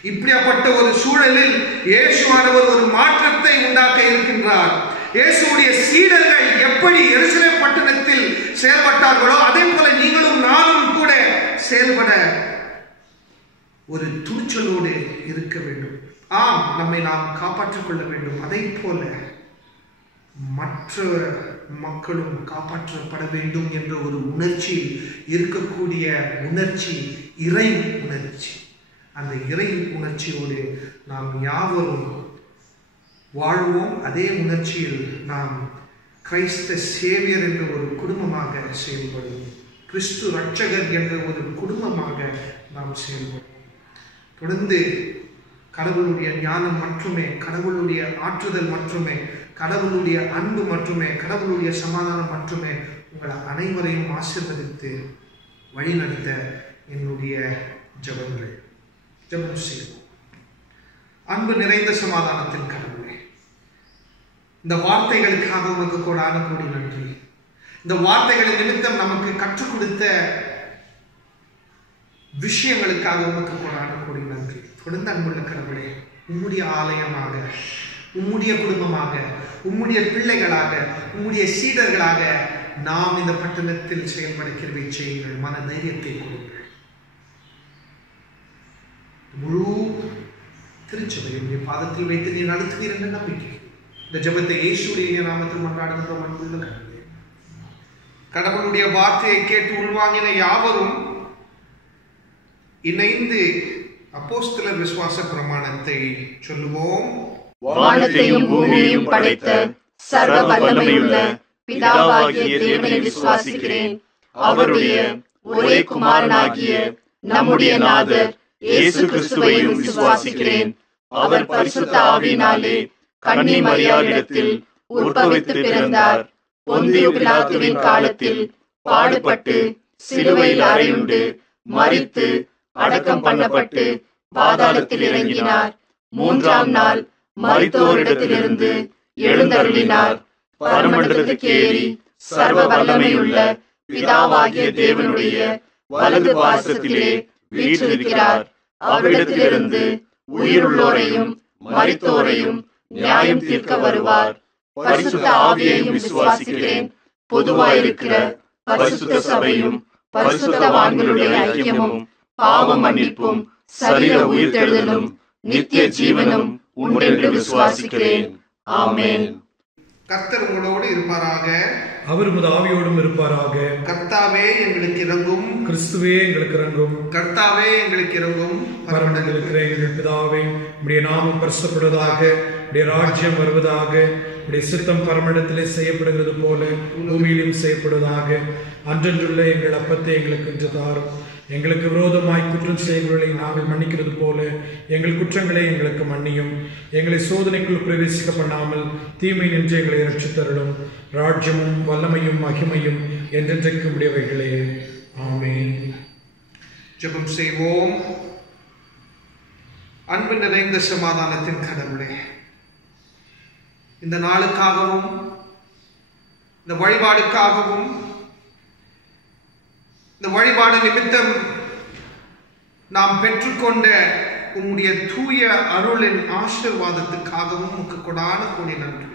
இப்படியாப்பட்ட ஒரு சூழலில் இயேசுவானவர் ஒரு மாற்றத்தை உண்டாக்க இருக்கின்றார். இயேசுவுடைய சீடர்கள் எப்படி எருசலேம் பட்டணத்தில் செயல்பட்டார்களோ, அதே போல நீங்களும் நானும் கூட செயல்பட ஒரு துணிச்சலோடு இருக்க வேண்டும். ஆம், நம்மை நாம் காப்பாற்றிக் கொள்ள வேண்டும். அதை போல மற்ற மக்களும் காப்பாற்றப்பட வேண்டும் என்ற ஒரு உணர்ச்சி இருக்கக்கூடிய உணர்ச்சி இறை உணர்ச்சி. அந்த இறை உணர்ச்சியோடு நாம் யாவரும் வாழ்வோம். அதே உணர்ச்சியில் நாம் கிறிஸ்த சேவியர் என்ற ஒரு குடும்பமாக செயல்படுவோம். கிறிஸ்து ரட்சகர் என்ற ஒரு குடும்பமாக நாம் செயல்படுவோம். தொடர்ந்து கடவுளுடைய ஞானம் மட்டுமே, கடவுளுடைய ஆற்றுதல் மட்டுமே, கடவுளுடைய அன்பு மட்டுமே, கடவுளுடைய சமாதானம் மட்டுமே உங்கள் அனைவரையும் ஆசீர்வதித்து வழிநடத்த என்னுடைய ஜெபங்கள். ஜெபம் செய்வோம். அன்பு நிறைந்த சமாதானத்தின் கடவுளே, இந்த வார்த்தைகளுக்காக உமக்கு கோடான கோடி நன்றி. இந்த வார்த்தைகளின் நிமித்தம் நமக்கு கற்றுக் கொடுத்த விஷயங்களுக்காக உமக்கு கோடான கோடி நன்றி. தொடர்ந்து அன்புள்ள கடவுளே, உம்முடைய ஆலயமாக, உம்முடைய குடும்பமாக, உம்முடைய பிள்ளைகளாக, உம்முடைய சீடர்களாக நாம் இந்த பட்டணத்தில் செயல்பட கிருபை செய்யுங்கள். மன தைரியத்தை கொடுங்கள். முழு திருச்சபையுடைய பாதத்தில் வைத்து நீர் நடத்துவீர் என்ற நம்பிக்கை இந்த ஜெபத்தை இயேசுவுடைய நாமத்தில் கொண்டாடுகின்றோம். அன்புள்ள கடவுளே, கடவுளுடைய வார்த்தையை கேட்டு உள்வாங்கின யாவரும் இணைந்து அப்போஸ்தலர் விசுவாச பிரமாணத்தை சொல்லுவோம். வானத்தையும் பூமியையும் படைத்த சர்வ வல்லமையுள்ள பிதாவாகிய தேவனை விசுவாசிக்கிறேன். அவருடைய ஒரே குமாரனாகிய நம்முடைய நாதர் இயேசு கிறிஸ்துவையும் விசுவாசிக்கிறேன். அவர் பரிசுத்த ஆவியினாலே கன்னி மரியாளிடத்தில் உற்பவித்து பிறந்தார். பொந்தியு பிலாத்துவின் காலத்தில் பாடுபட்டு சிலுவையில் அறையுண்டு மரித்து அடக்கம் பண்ணப்பட்டு பாதாளத்தில் இறங்கினார். மூன்றாம் நாள் மரித்தோரிடத்திலிருந்து எழுந்தருளினார். பரமண்டலத்துக்கு ஏறி சர்வ வல்லமையுள்ள பிதாவாகிய தேவனுடைய வலது பாசத்திலே வீற்றிருக்கிறார். அவ்விடத்திலிருந்து உயிருள்ளோரையும் மரித்தோரையும் நியாயம் தீர்க்க வருவார். பரிசுத்த ஆவியையும் விசுவாசிக்கிறேன். பொதுவாயிருக்கிற பரிசுத்த சபையும் பரிசுத்தவான்களுடைய ஐக்கியமும் பாவ மன்னிப்பும் சரீர உயிர்த்தெழுதலும் நித்திய ஜீவனும் உண்டென்று விசுவாசிக்கிறேன். ஆமென். கர்த்தர் உங்களோடு இருப்பாராக. அவர் உமது ஆவியோடும் இருப்பாராக. கர்த்தாவே எங்களுக்கு இறங்கும். கிறிஸ்துவே எங்களுக்கு இறங்கும். கர்த்தாவே எங்களுக்கு இறங்கும். பரமண்டலத்தில் இருக்கிற எங்கள் பிதாவே, உம்முடைய நாமம் பரிசுத்தப்படுவதாக, உம்முடைய ராஜ்யம் வருவதாக, உம்முடைய சித்தம் பரமண்டலத்திலே செய்யப்படுகிறது போல பூமியிலும் செய்யப்படுவதாக. அன்றன்றுள்ள எங்கள் அப்பத்தை எங்களுக்கு இன்று தாரும். எங்களுக்கு விரோதமாய் குற்றம் செய்கிறவர்களை நாங்கள் மன்னிக்கிறது போல எங்கள் குற்றங்களை எங்களுக்கு மன்னியும். எங்களை சோதனைக்குள் பிரவேசிக்க பண்ணாமல் தீமை நின்று எங்களை ரட்சித்தருளும். ராஜ்யமும் வல்லமையும் மகிமையும் என்றென்றைக்கு உடையவைகளே. ஆமென். ஜெபம் செய்வோம். அன்பு நிறைந்த சமாதானத்தின் கடவுளே, இந்த நாளுக்காகவும் இந்த வழிபாடுக்காகவும் இந்த வழிபாடு நிமித்தம் நாம் பெற்றுக்கொண்ட உம்முடைய தூய அருளின் ஆசீர்வாதத்துக்காகவும் உமக்கு கொடான கோடி நன்றி.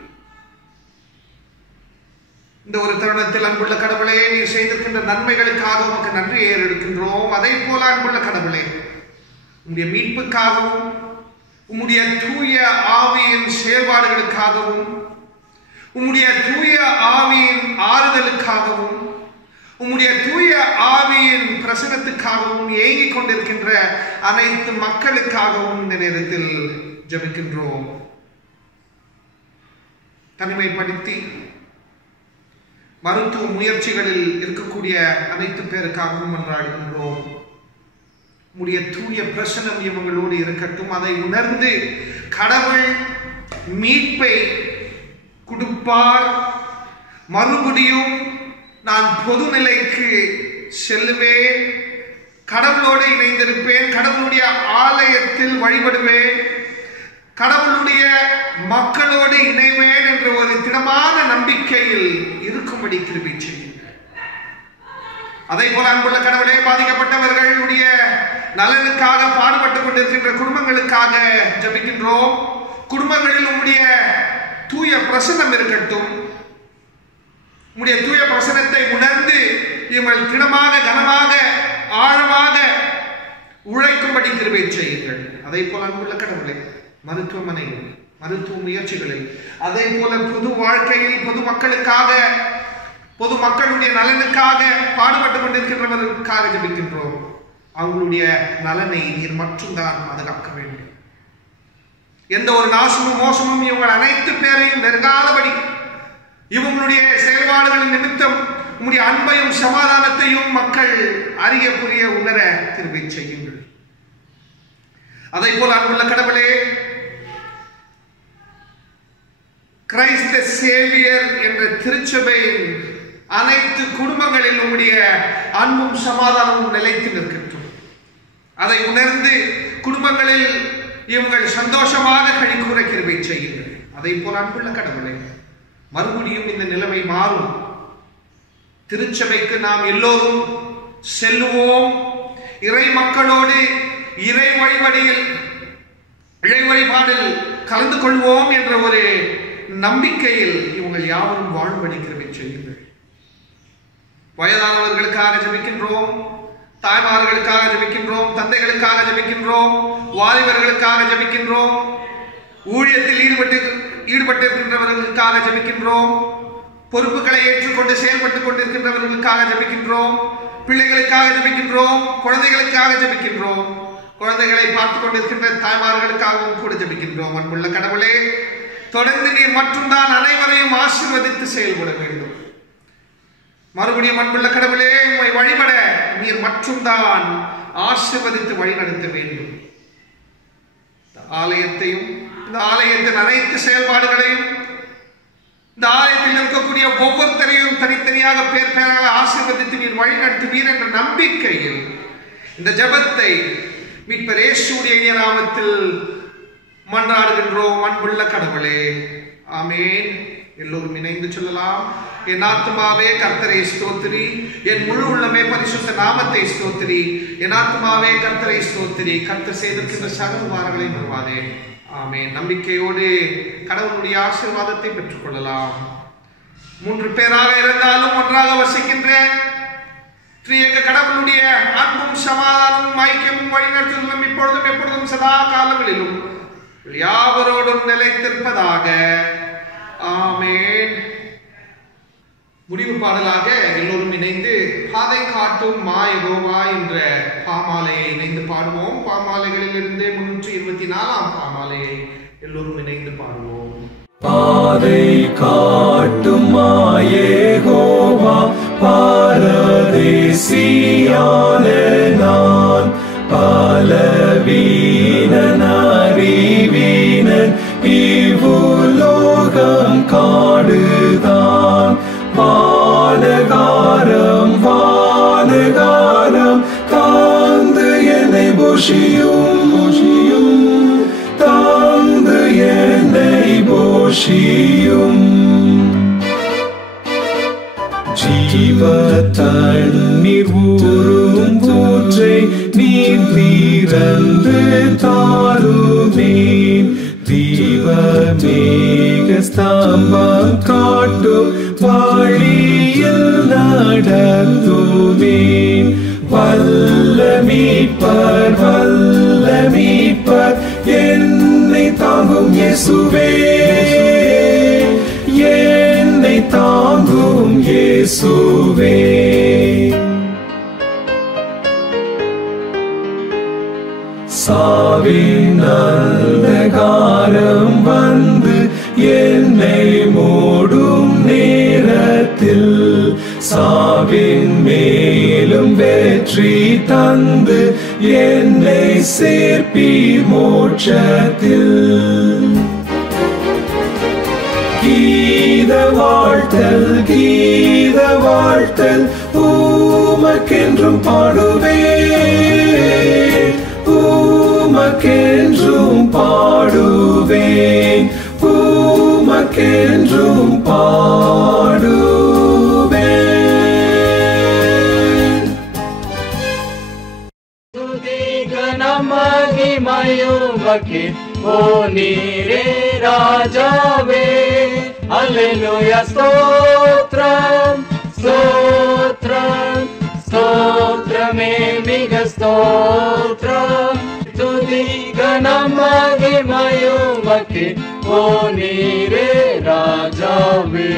இந்த ஒரு தருணத்தில் அன்புள்ள கடவுளே, நீர் செய்திருக்கின்ற நன்மைகளுக்காக உமக்கு நன்றி ஏறெடுக்கின்றோம். அதே போல அன்புள்ள கடவுளே, உம்முடைய மீட்புக்காகவும் உம்முடைய தூய ஆவியின் செயல்பாடுகளுக்காகவும் உம்முடைய தூய ஆவியின் ஆறுதலுக்காகவும் உம்முடைய தூய ஆவியின் பிரசனத்துக்காகவும் ஏங்கிக் கொண்டிருக்கின்ற அனைத்து மக்களுக்காகவும் இந்த நேரத்தில் ஜெபிக்கின்றோம். தனிமைப்படுத்தி மருத்துவ முயற்சிகளில் இருக்கக்கூடிய அனைத்து பேருக்காகவும் மன்றாடுகின்றோம். உம்முடைய தூய பிரசனம் இவங்களோடு இருக்கட்டும். அதை உணர்ந்து கடவுள் மீட்பை கொடுப்பார். மறுபடியும் நான் பொதுநிலைக்கு செல்லுவேன், கடவுளோடு இணைந்திருப்பேன், கடவுளுடைய ஆலயத்தில் வழிபடுவேன், கடவுளுடைய மக்களோடு இணைவேன் என்ற ஒரு திடமான நம்பிக்கையில் இருக்கும்படி கிருபை செய்யுங்கள். அதே போல அன்புள்ள கடவுளே, பாதிக்கப்பட்டவர்களுடைய நலனுக்காக பாடுபட்டுக் கொண்டிருக்கின்ற குடும்பங்களுக்காக ஜெபிக்கின்றோம். குடும்பங்களில் உம்முடைய தூய பிரசன்னம் இருக்கட்டும். உம்முடைய தூய பிரசனத்தை உணர்ந்து இவர்கள் திடமாக கனமாக ஆழமாக உழைக்கும்படி கிருபை செய்யுங்கள். அதே போல அன்புள்ள கடவுளே, மருத்துவமனையில் மருத்துவ முயற்சிகளில் அதே போல பொது வாழ்க்கையில் பொது மக்களுக்காக பொது மக்களுடைய நலனுக்காக பாடுபட்டுக் கொண்டிருக்கின்றவர்களுக்காக ஜெபிக்கின்றோம். அவங்களுடைய நலனை நீர் மட்டும்தான் பாதுகாக்க வேண்டும். எந்த ஒரு நாசமும் மோசமும் இவங்கள் அனைத்து பேரையும் நெருங்காதபடி இவங்களுடைய செயல்பாடுகளின் நிமித்தம் உம்முடைய அன்பையும் சமாதானத்தையும் மக்கள் அறிய புரிய உணர கிருபை செய்யுங்கள். அதை போல அன்புள்ள கடவுளே, கிரைஸ்த சேவியர் என்ற திருச்சபையின் அனைத்து குடும்பங்களில் உம்முடைய அன்பும் சமாதானமும் நிலைத்து நிற்கட்டும். அதை உணர்ந்து குடும்பங்களில் இவங்கள் சந்தோஷமாக கழிக்கூற கிருபை செய்யுங்கள். அதை போல் அன்புள்ள கடவுளே, மறுபடியும் இந்த நிலைமை மாறும். திருச்சபைக்கு நாம் எல்லோரும் செல்லுவோம். இறை மக்களோடு இறை வழிபாடில் இறை வழிபாடில் கலந்து கொள்வோம் என்ற ஒரு நம்பிக்கையில் இவங்கள் யாவரும் வாழ்வடி கிருபை செய்யுங்கள். வயதானவர்களுக்காக ஜெபிக்கின்றோம், தாய்மார்களுக்காக ஜெபிக்கின்றோம், தந்தைகளுக்காக ஜெபிக்கின்றோம், வாலிபர்களுக்காக ஜெபிக்கின்றோம், ஊழியத்தில் ஈடுபட்டிருக்கின்றவர்களுக்காக ஜெபிக்கின்றோம், பொறுப்புகளை ஏற்றுக்கொண்டு செயல்பட்டுக் கொண்டிருக்கின்றவர்களுக்காக ஜெபிக்கின்றோம், பிள்ளைகளுக்காக ஜெபிக்கின்றோம், குழந்தைகளுக்காக ஜெபிக்கின்றோம், குழந்தைகளை பார்த்துக் கொண்டிருக்கின்ற தாய்மார்களுக்காகவும் கூட ஜெபிக்கின்றோம். அன்புள்ள கடவுளே, தொடர்ந்து நீர் மட்டும்தான் அனைவரையும் ஆசீர்வதித்து செயல்பட வேண்டும். மறுபடியும் அன்புள்ள கடவுளே, உம்மை வழிபட நீர் மட்டும்தான் ஆசீர்வதித்து வழிநடத்த வேண்டும். ஆலயத்தையும் இந்த ஆலயத்தின் அனைத்து செயல்பாடுகளையும் இந்த ஆலயத்தில் இருக்கக்கூடிய ஒவ்வொருத்தரையும் தனித்தனியாக பேர் பேராக ஆசீர்வதித்து நீர் வழிநடத்துவீர் என்ற நம்பிக்கையில் இந்த ஜெபத்தை மீட்பர் இயேசுவுடைய இனிய நாமத்தில் மன்றாடுகின்றோம். அன்புள்ள கடவுளே, ஆமேன். எல்லோரும் இணைந்து சொல்லலாம். என் ஆத்துமாவே கர்த்தரை ஸ்தோத்திரி, என் முழு உள்ளமே பரிசுத்த நாமத்தை ஸ்தோத்திரி. என் ஆத்துமாவே கர்த்தரை ஸ்தோத்திரி, கர்த்தர் செய்திருக்கின்ற சகல உபகாரங்களை மறவாதே. ஆமேன். நம்பிக்கையோடு கடவுளுடைய ஆசீர்வாதத்தை பெற்றுக் கொள்ளலாம். 3 பேராக இருந்தாலும் ஒன்றாக வசிக்கின்ற திரியேக கடவுளுடைய அன்பும் சமாதானமும் ஐக்கியமும் வழிநடத்துதலும் இப்பொழுதும் எப்பொழுதும் சதா காலங்களிலும் யாவரோடும் நிலைத்திருப்பதாக. ஆமேன். முடிவு பாடலாக எல்லோரும் இணைந்து பாதை காட்டும் மாயகோவா என்ற பாமாலையை இணைந்து பாடுவோம். பாமாலைகளில் இருந்து 324ஆம் பாமாலையை எல்லோரும் இணைந்து பாடுவோம். பாதை காட்டும் மாயகோவா, பாரதேசியான நான் பலவீனன் அறிவீனன், இவ்வுலோகம் காடுதான். வானகாரம் வானகாரம் தாந்து என்னை போஷியும் தாந்து என்னை போஷியும். ஜீவ தண்ணீர் ஊறும் ஊற்றை நீர் திறந்து தாருமேன். தீப மேக ஸ்தம்பம் காட்டும் வழியில் நடத்துவேன். வல்ல மீட்பர் என்னை தாங்கும் இயேசுவே, என்னை தாங்கும் இயேசுவே. சாவின் அந்தகாரம் வந்து என்னை மூடும் நேரத்தில், சாவின் மேலும் வெற்றி தந்து என்னை சேர்ப்பீர் மோட்சத்தில். கீத வாழ்த்தல் உமக்கென்றும் பாடுவேன், உமக்கென்றும் பாடுவேன், உமக்கென்றும் பாடுவேன். துதி கனம் மகிமையுமக்கே ஓ நீரே ராஜாவே. அல்லேலூயா ஸ்தோத்ரம் ஸ்தோத்ரம் ஸ்தோத்ரமே மிக ஸ்தோத்ரம். துதி கனம் மகிமையுமக்கே ஓ நீரே ராஜாவே.